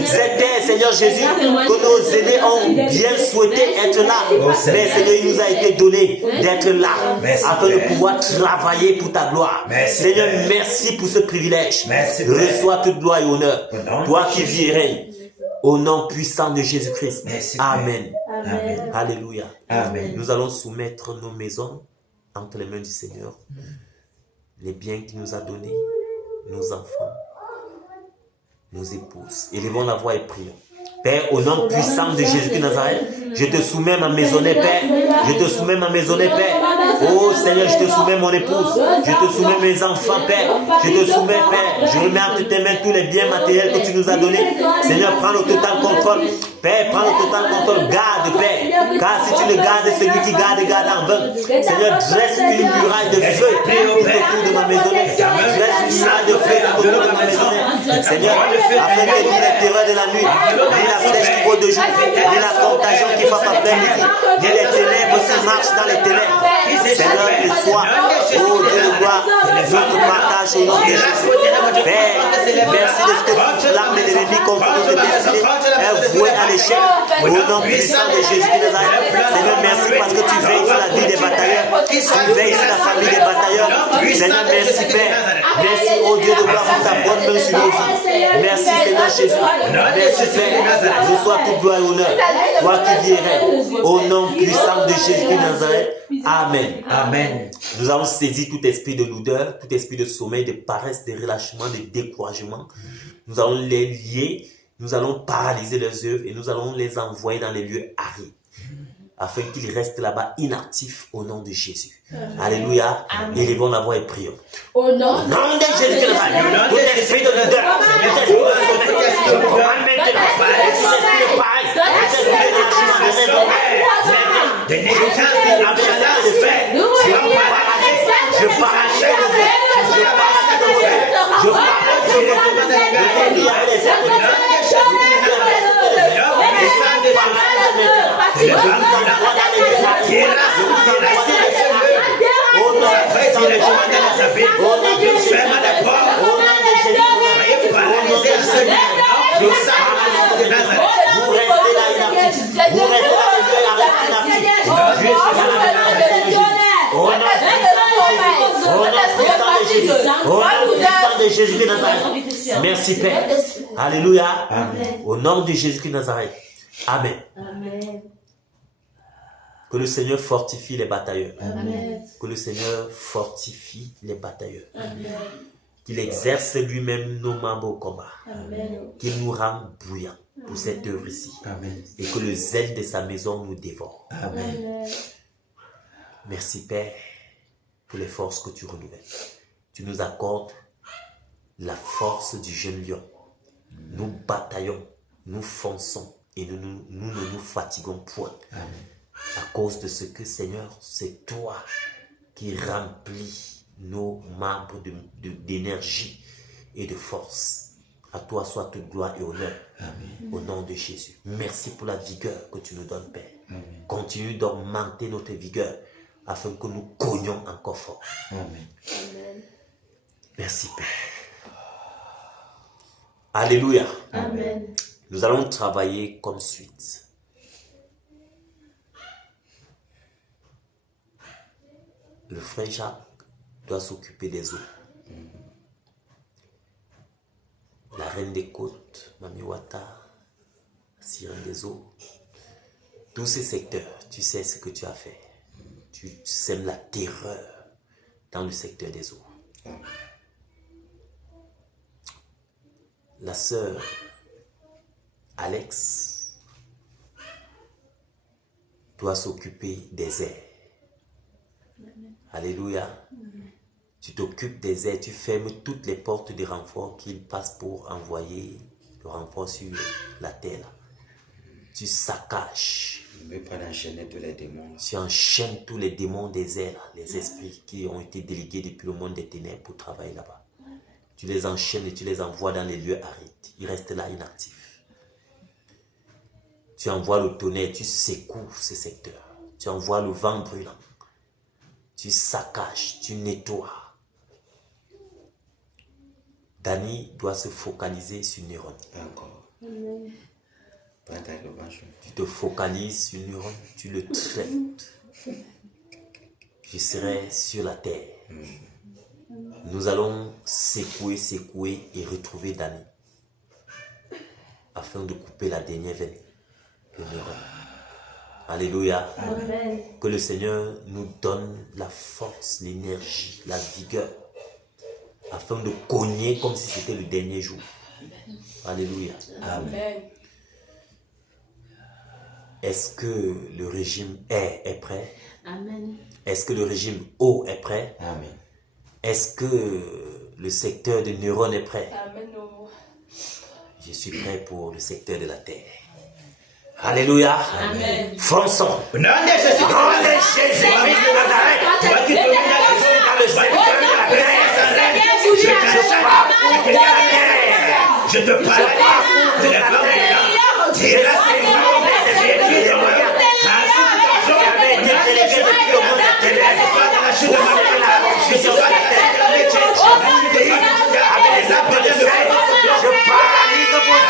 Cette terre, Seigneur Jésus, que nos aînés ont bien souhaité être là. Mais, Seigneur, il nous a été donné d'être là, afin de pouvoir travailler pour ta gloire. Seigneur, merci pour ce privilège. Reçois toute gloire et honneur. Toi qui vis et règnes, au nom puissant de Jésus-Christ. Amen. Amen. Alléluia. Amen. Nous allons soumettre nos maisons entre les mains du Seigneur. Les biens qu'il nous a donnés, nos enfants, nos épouses. Élevons la voix et prions. Père, au nom puissant de Jésus-Christ de Nazareth, je te soumets ma maisonnée, Père. Je te soumets ma maisonnée, Père. Oh Seigneur, je te soumets mon épouse. Je te soumets mes enfants, Père. Je te soumets, Père. Je remets entre tes mains tous les biens matériels que tu nous as donnés. Seigneur, prends le total contrôle. Père, prends le total contrôle. Garde, Père. Car si tu le gardes, celui qui garde en vain. Seigneur, dresse une muraille de feu autour de ma maisonnée. Dresse une muraille de feu autour de ma maisonnée. Seigneur, afin que ni les terreurs de la nuit, ni la flèche qui vaut de jour, ni la contagion qui frappe à plein midi, ni les ténèbres qui marchent dans les ténèbres. Seigneur, il soit, oh Dieu de gloire, notre partage au nom de Jésus. Père, merci de ce que toute l'arme de l'ennemi contre nos destinées est vouée à l'échec. Au nom puissant de Jésus de Nazareth. Seigneur, merci parce que tu veilles sur la vie des batailleurs. Tu veilles sur la famille des batailleurs. Seigneur, merci Père. Merci, oh Dieu de gloire, pour ta bonne main sur nos vies. Merci Seigneur Jésus. Merci Père. Reçois toute gloire et honneur. Toi qui vis et règnes. Au nom puissant de Jésus de Nazareth. Amen. Amen. Nous allons saisir tout esprit de lourdeur, tout esprit de sommeil, de paresse, de relâchement, de découragement. Nous allons les lier, nous allons paralyser leurs œuvres et nous allons les envoyer dans les lieux arides, afin qu'ils restent là-bas inactifs au nom de Jésus. Alléluia. Élevons la voix et prions. Au nom de Jésus de Nazareth, tout esprit de lourdeur, tout esprit de sommeil, je vous prends maintenant, tout esprit de paresse, tout esprit de relâchement, de raisonnement, de négligence, de faire, je paralyse le feu, je paralyse le feu, je paralyse le feu, je paralyse vous restez là inactifs, vous restez là les yeux inactifs. Au nom de Jésus de Nazareth. Merci Père. Alléluia. Amen. Au nom de Jésus de Nazareth. Amen. Amen. Que le Seigneur fortifie les batailleurs. Amen. Que le Seigneur fortifie les batailleurs. Amen. Qu'il exerce lui-même nos membres au combat. Amen. Qu'il nous rende bouillants pour cette œuvre ici. Amen. Et que le zèle de sa maison nous dévore. Amen. Merci Père pour les forces que tu renouvelles. Tu nous accordes la force du jeune lion. Nous bataillons, nous fonçons et nous ne nous fatiguons point. Amen. À cause de ce que, Seigneur, c'est toi qui remplis nos membres d'énergie et de force. À toi soit toute gloire et honneur. Amen. Au nom de Jésus. Merci pour la vigueur que tu nous donnes, Père. Amen. Continue d'augmenter notre vigueur afin que nous cognions encore fort. Amen. Merci Père. Alléluia. Amen. Nous allons travailler comme suite. Le frère Jacques doit s'occuper des eaux. La reine des côtes, Mami Wata, la sirène des eaux. Tous ces secteurs, tu sais ce que tu as fait. Tu sèmes la terreur dans le secteur des eaux. La sœur Alex doit s'occuper des airs. Alléluia. Tu t'occupes des airs, tu fermes toutes les portes de renfort qu'il passe pour envoyer le renfort sur la terre. Tu saccages. Ne veux pas enchaîner tous les démons. Tu enchaînes tous les démons des airs, les esprits qui ont été délégués depuis le monde des ténèbres pour travailler là-bas. Tu les enchaînes et tu les envoies dans les lieux arides. Ils restent là inactifs. Tu envoies le tonnerre, tu secoues ce secteur. Tu envoies le vent brûlant. Tu saccages, tu nettoies. Dani doit se focaliser sur Neuron. Encore. Prends ta revanche. Tu te focalises sur Neuron, tu le traites. Je serai sur la terre. Nous allons secouer et retrouver Dani afin de couper la dernière veine de Neuron. Alléluia. Amen. Que le Seigneur nous donne la force, l'énergie, la vigueur afin de cogner comme si c'était le dernier jour. Alléluia. Amen. Est-ce que le régime R est prêt? Amen. Est-ce que le régime O est prêt? Amen. Est-ce que le secteur de neurones est prêt? Amen. Je suis prêt pour le secteur de la terre. Alléluia. Amen. Fonçons. Au nom de Jésus-Christ de Nazareth, toi qui domines dans le secteur de la terre. je te parle de la femme des gens. Et là, c'est vraiment des de moi. Car si tu avais été délégué depuis le monde de ténèbres, de la chute de ma mère, je suis pas la terre de la avec les arbres de feu, je paralyse vos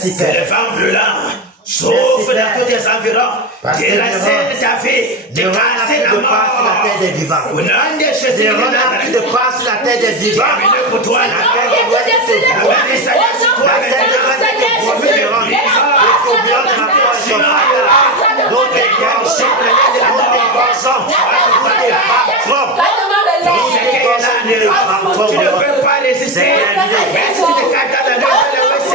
C'est le vent brûlant. Souffle dans tous tes environs. Délacer ta vie. Déclasser la mort. Au nom de Jésus de Nazareth. de passe la tête des vivants. Pour toi, la terre de l'ouest te voit. La terre de l'ouest te voit. Tu ne peux pas résister. Même si tu te caches dans la l'ouest,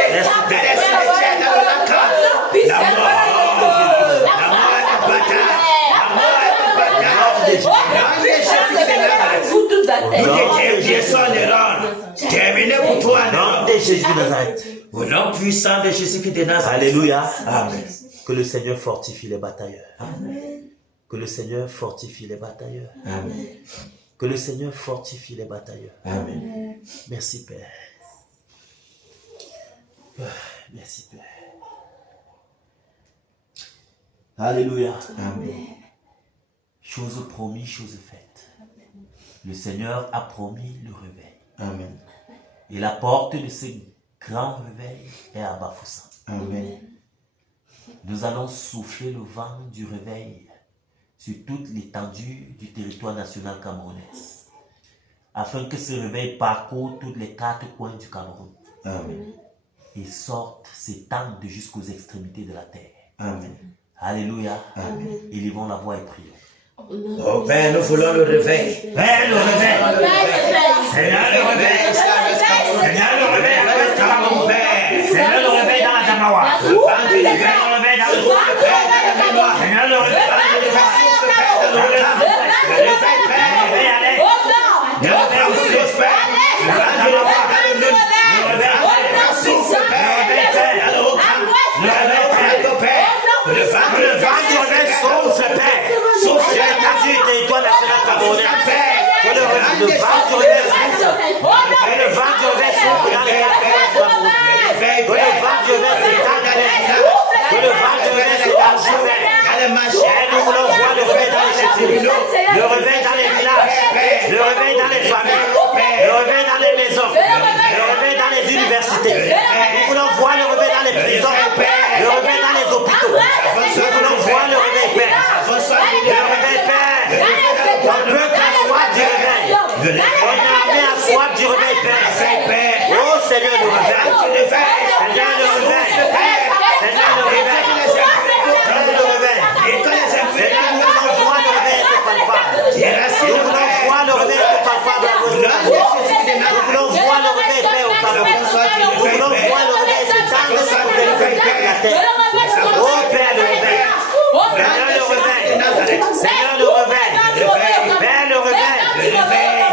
la mort terminé pour toi. Nom de Jésus de Nazareth. Au nom puissant de Jésus de Nazareth. Alléluia. Amen. Que le Seigneur fortifie les batailleurs. Amen. Que le Seigneur fortifie les batailleurs. Amen. Que le Seigneur fortifie les batailleurs. Amen. Merci Père. Merci Père. Alléluia. Amen. Chose promise, chose faite. Le Seigneur a promis le réveil. Amen. Et la porte de ce grand réveil est à Bafoussam. Amen. Nous allons souffler le vent du réveil sur toute l'étendue du territoire national camerounais, afin que ce réveil parcourt tous les 4 coins du Cameroun. Amen. Et sorte, s'étende jusqu'aux extrémités de la terre. Amen. Alléluia. Amen. Élevons la voix et prions. Oh Père, nous voulons le réveil. Père, le réveil. Seigneur, le réveil. Seigneur, le réveil dans le Cameroun, Père. Seigneur, le réveil dans la Damawa. Seigneur, le réveil dans le souffle, Père, dans la mémoire. Seigneur, le réveil dans le souffle, Père, dans le réveil, Père. Le réveil, allez. Le réveil, le souffle, Père. Le réveil, le réveil, le souffle, Père. Le réveil, Père, dans le Haut-Camp. Le réveil, Père. Le vent du réveil souffle, Père. Souffle, Père. Territoire national camerounais. Que le vent du réveil souffle. Que le vent du réveil souffle dans les terres. Que le vent du réveil s'étende dans les villages. Que le vent du réveil s'étende sur les et nous voulons voir le réveil dans les châteaux, le réveil dans les villages, le réveil dans les familles, le réveil dans les maisons, le réveil dans les universités. Nous voulons voir le réveil dans les prisons, le réveil dans les hôpitaux. Nous voulons voir le réveil, Père. Le réveil, Père. On peut qu'à soif du réveil. On est armé à soif du réveil, Père. Oh Seigneur, le réveil. Seigneur, le réveil. Seigneur, le réveil. Seigneur, le réveil. Seigneur, nous voulons voir le réveil être palpable. Nous voulons voir le réveil être palpable à votre place. Nous voulons voir le réveil, Père, au Cameroun. Nous voulons voir le réveil s'étendre sur les extrémités de la terre. Oh Père, le réveil. Seigneur, le réveil. Seigneur, le réveil. Père, le réveil.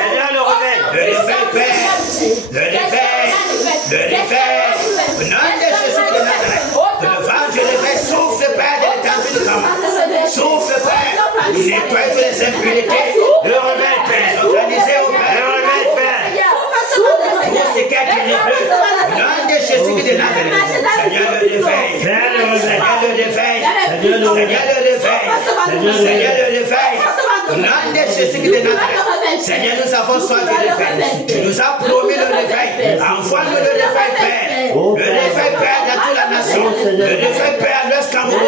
Seigneur, le réveil. Le réveil, Père. Le réveil. Le réveil. Au nom de Jésus de Nazareth. Le vent du réveil souffle, Père, de l'étendue du Cameroun. Souffle, Père. Il nettoie toutes les impurités. Le réveil, Père. Organisé au Père. Le réveil, Père. Pour ce qui est ténébreux. Au nom de Jésus de Nazareth. Seigneur, le réveil. Seigneur, le réveil. Seigneur, le réveil. Seigneur, le réveil. Seigneur, le réveil. Seigneur, le réveil. Au nom de Jésus de Nazareth. Seigneur, nous avons soin du réveil. Tu nous as promis le réveil. Envoie-nous le réveil, Père. Le réveil, Père, dans toute la nation. Le réveil, Père, l'Est Cameroun.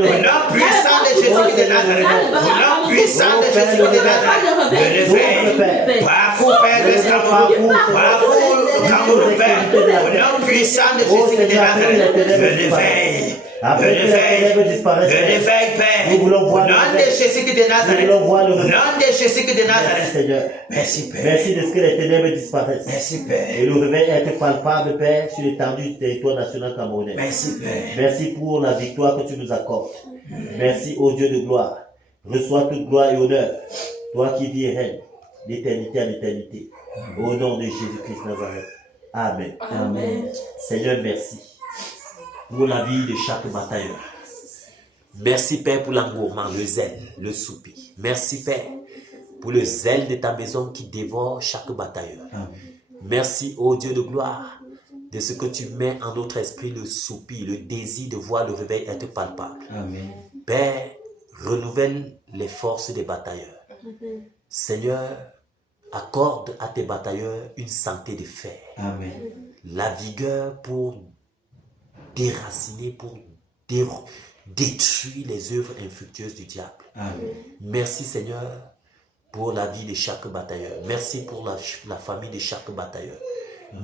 Au nom puissant de Jésus de Nazareth. Au nom puissant de Jésus de Nazareth. Le réveil. Parcours, Père, l'Est Cameroun. Parcours, Cameroun, Père. Au nom puissant de Jésus de Nazareth. Le réveil. Le réveil, Père. Nous voulons voir au nom de Jésus de Nazareth. Nous voulons voir le Au réveil. nom de Jésus de Merci Nazareth. Seigneur. Merci, Père. Merci de ce que les ténèbres disparaissent. Merci, Père. Et le réveil est palpable, Père, sur l'étendue du territoire national camerounais. Merci, Père. Merci pour la victoire que tu nous accordes. Merci, ô Dieu de gloire. Reçois toute gloire et honneur. Toi qui vis et règnes d'éternité en éternité. Au nom de Jésus-Christ Nazareth. Amen. Amen. Seigneur, merci pour la vie de chaque batailleur. Merci Père pour l'engouement, le zèle, le soupir. Merci Père pour le zèle de ta maison qui dévore chaque batailleur. Merci ô Dieu de gloire de ce que tu mets en notre esprit le soupir, le désir de voir le réveil être palpable. Amen. Père, renouvelle les forces des batailleurs. Seigneur, accorde à tes batailleurs une santé de fer, Amen. la vigueur pour déraciner, pour détruire les œuvres infructueuses du diable. Amen. Merci Seigneur pour la vie de chaque batailleur. Merci pour la famille de chaque batailleur.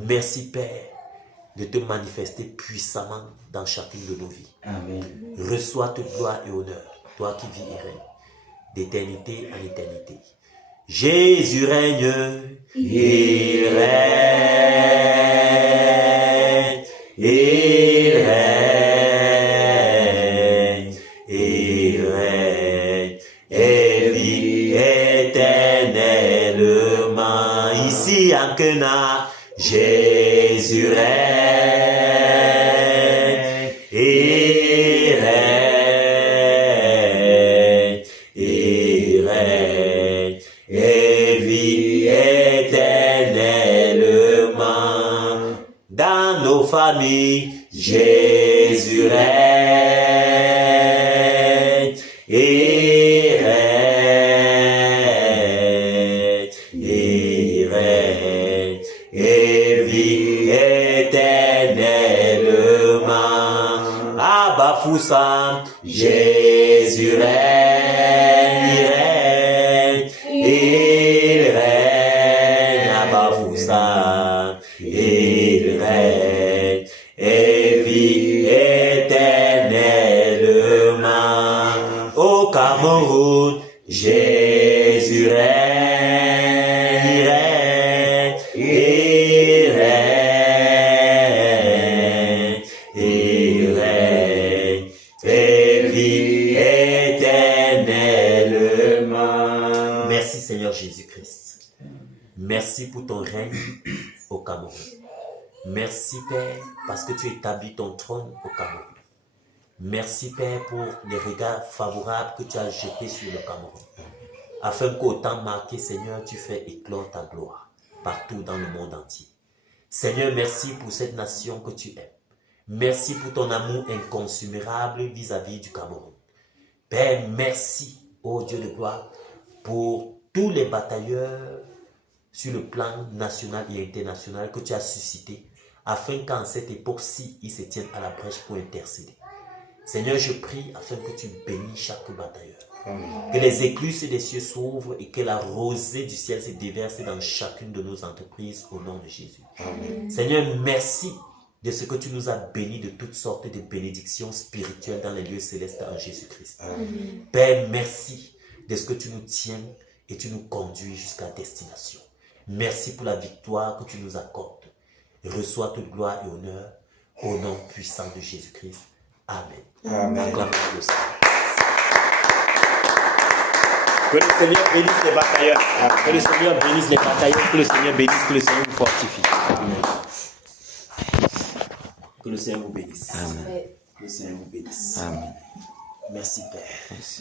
Merci Père de te manifester puissamment dans chacune de nos vies. Amen. Reçois toute gloire et honneur, toi qui vis et règnes, d'éternité en éternité. Jésus règne, il règne, il règne, il règne, et vit éternellement. Ici en Cana, Jésus règne, il règne, il règne, et vit éternellement. Dans nos familles, Jésus règne, il règne, il règne, et vit éternellement. Abba Foussa, Jésus règne, il règne, Abba Foussa, il règne, et vit éternellement. Au Cameroun, Jésus règne, il règne, il règne, et vit éternellement. Merci Seigneur Jésus-Christ. Merci pour ton règne au Cameroun. Merci Père parce que tu établis ton trône au Cameroun. Merci Père pour les regards favorables que tu as jetés sur le Cameroun. Afin qu'au temps marqué, Seigneur, tu fais éclore ta gloire partout dans le monde entier. Seigneur, merci pour cette nation que tu aimes. Merci pour ton amour inconsommable vis-à-vis du Cameroun. Père, merci, ô Dieu de gloire, pour tous les batailleurs sur le plan national et international que tu as suscités, afin qu'en cette époque-ci, ils se tiennent à la brèche pour intercéder. Seigneur, je prie afin que tu bénis chaque batailleur. Que les écluses des cieux s'ouvrent et que la rosée du ciel se déverse dans chacune de nos entreprises au nom de Jésus. Amen. Seigneur, merci de ce que tu nous as bénis de toutes sortes de bénédictions spirituelles dans les lieux célestes en Jésus-Christ. Amen. Père, merci de ce que tu nous tiens et tu nous conduis jusqu'à destination. Merci pour la victoire que tu nous accordes. Reçois toute gloire et honneur au nom puissant de Jésus-Christ. Amen. Amen. Acclamons le Seigneur. Que le Seigneur bénisse les batailleurs. Que le Seigneur bénisse les batailleurs. Que le Seigneur bénisse, que le Seigneur vous fortifie. Amen. Que le Seigneur vous bénisse. Amen. Que le Seigneur vous bénisse. Amen. Merci Père. Merci.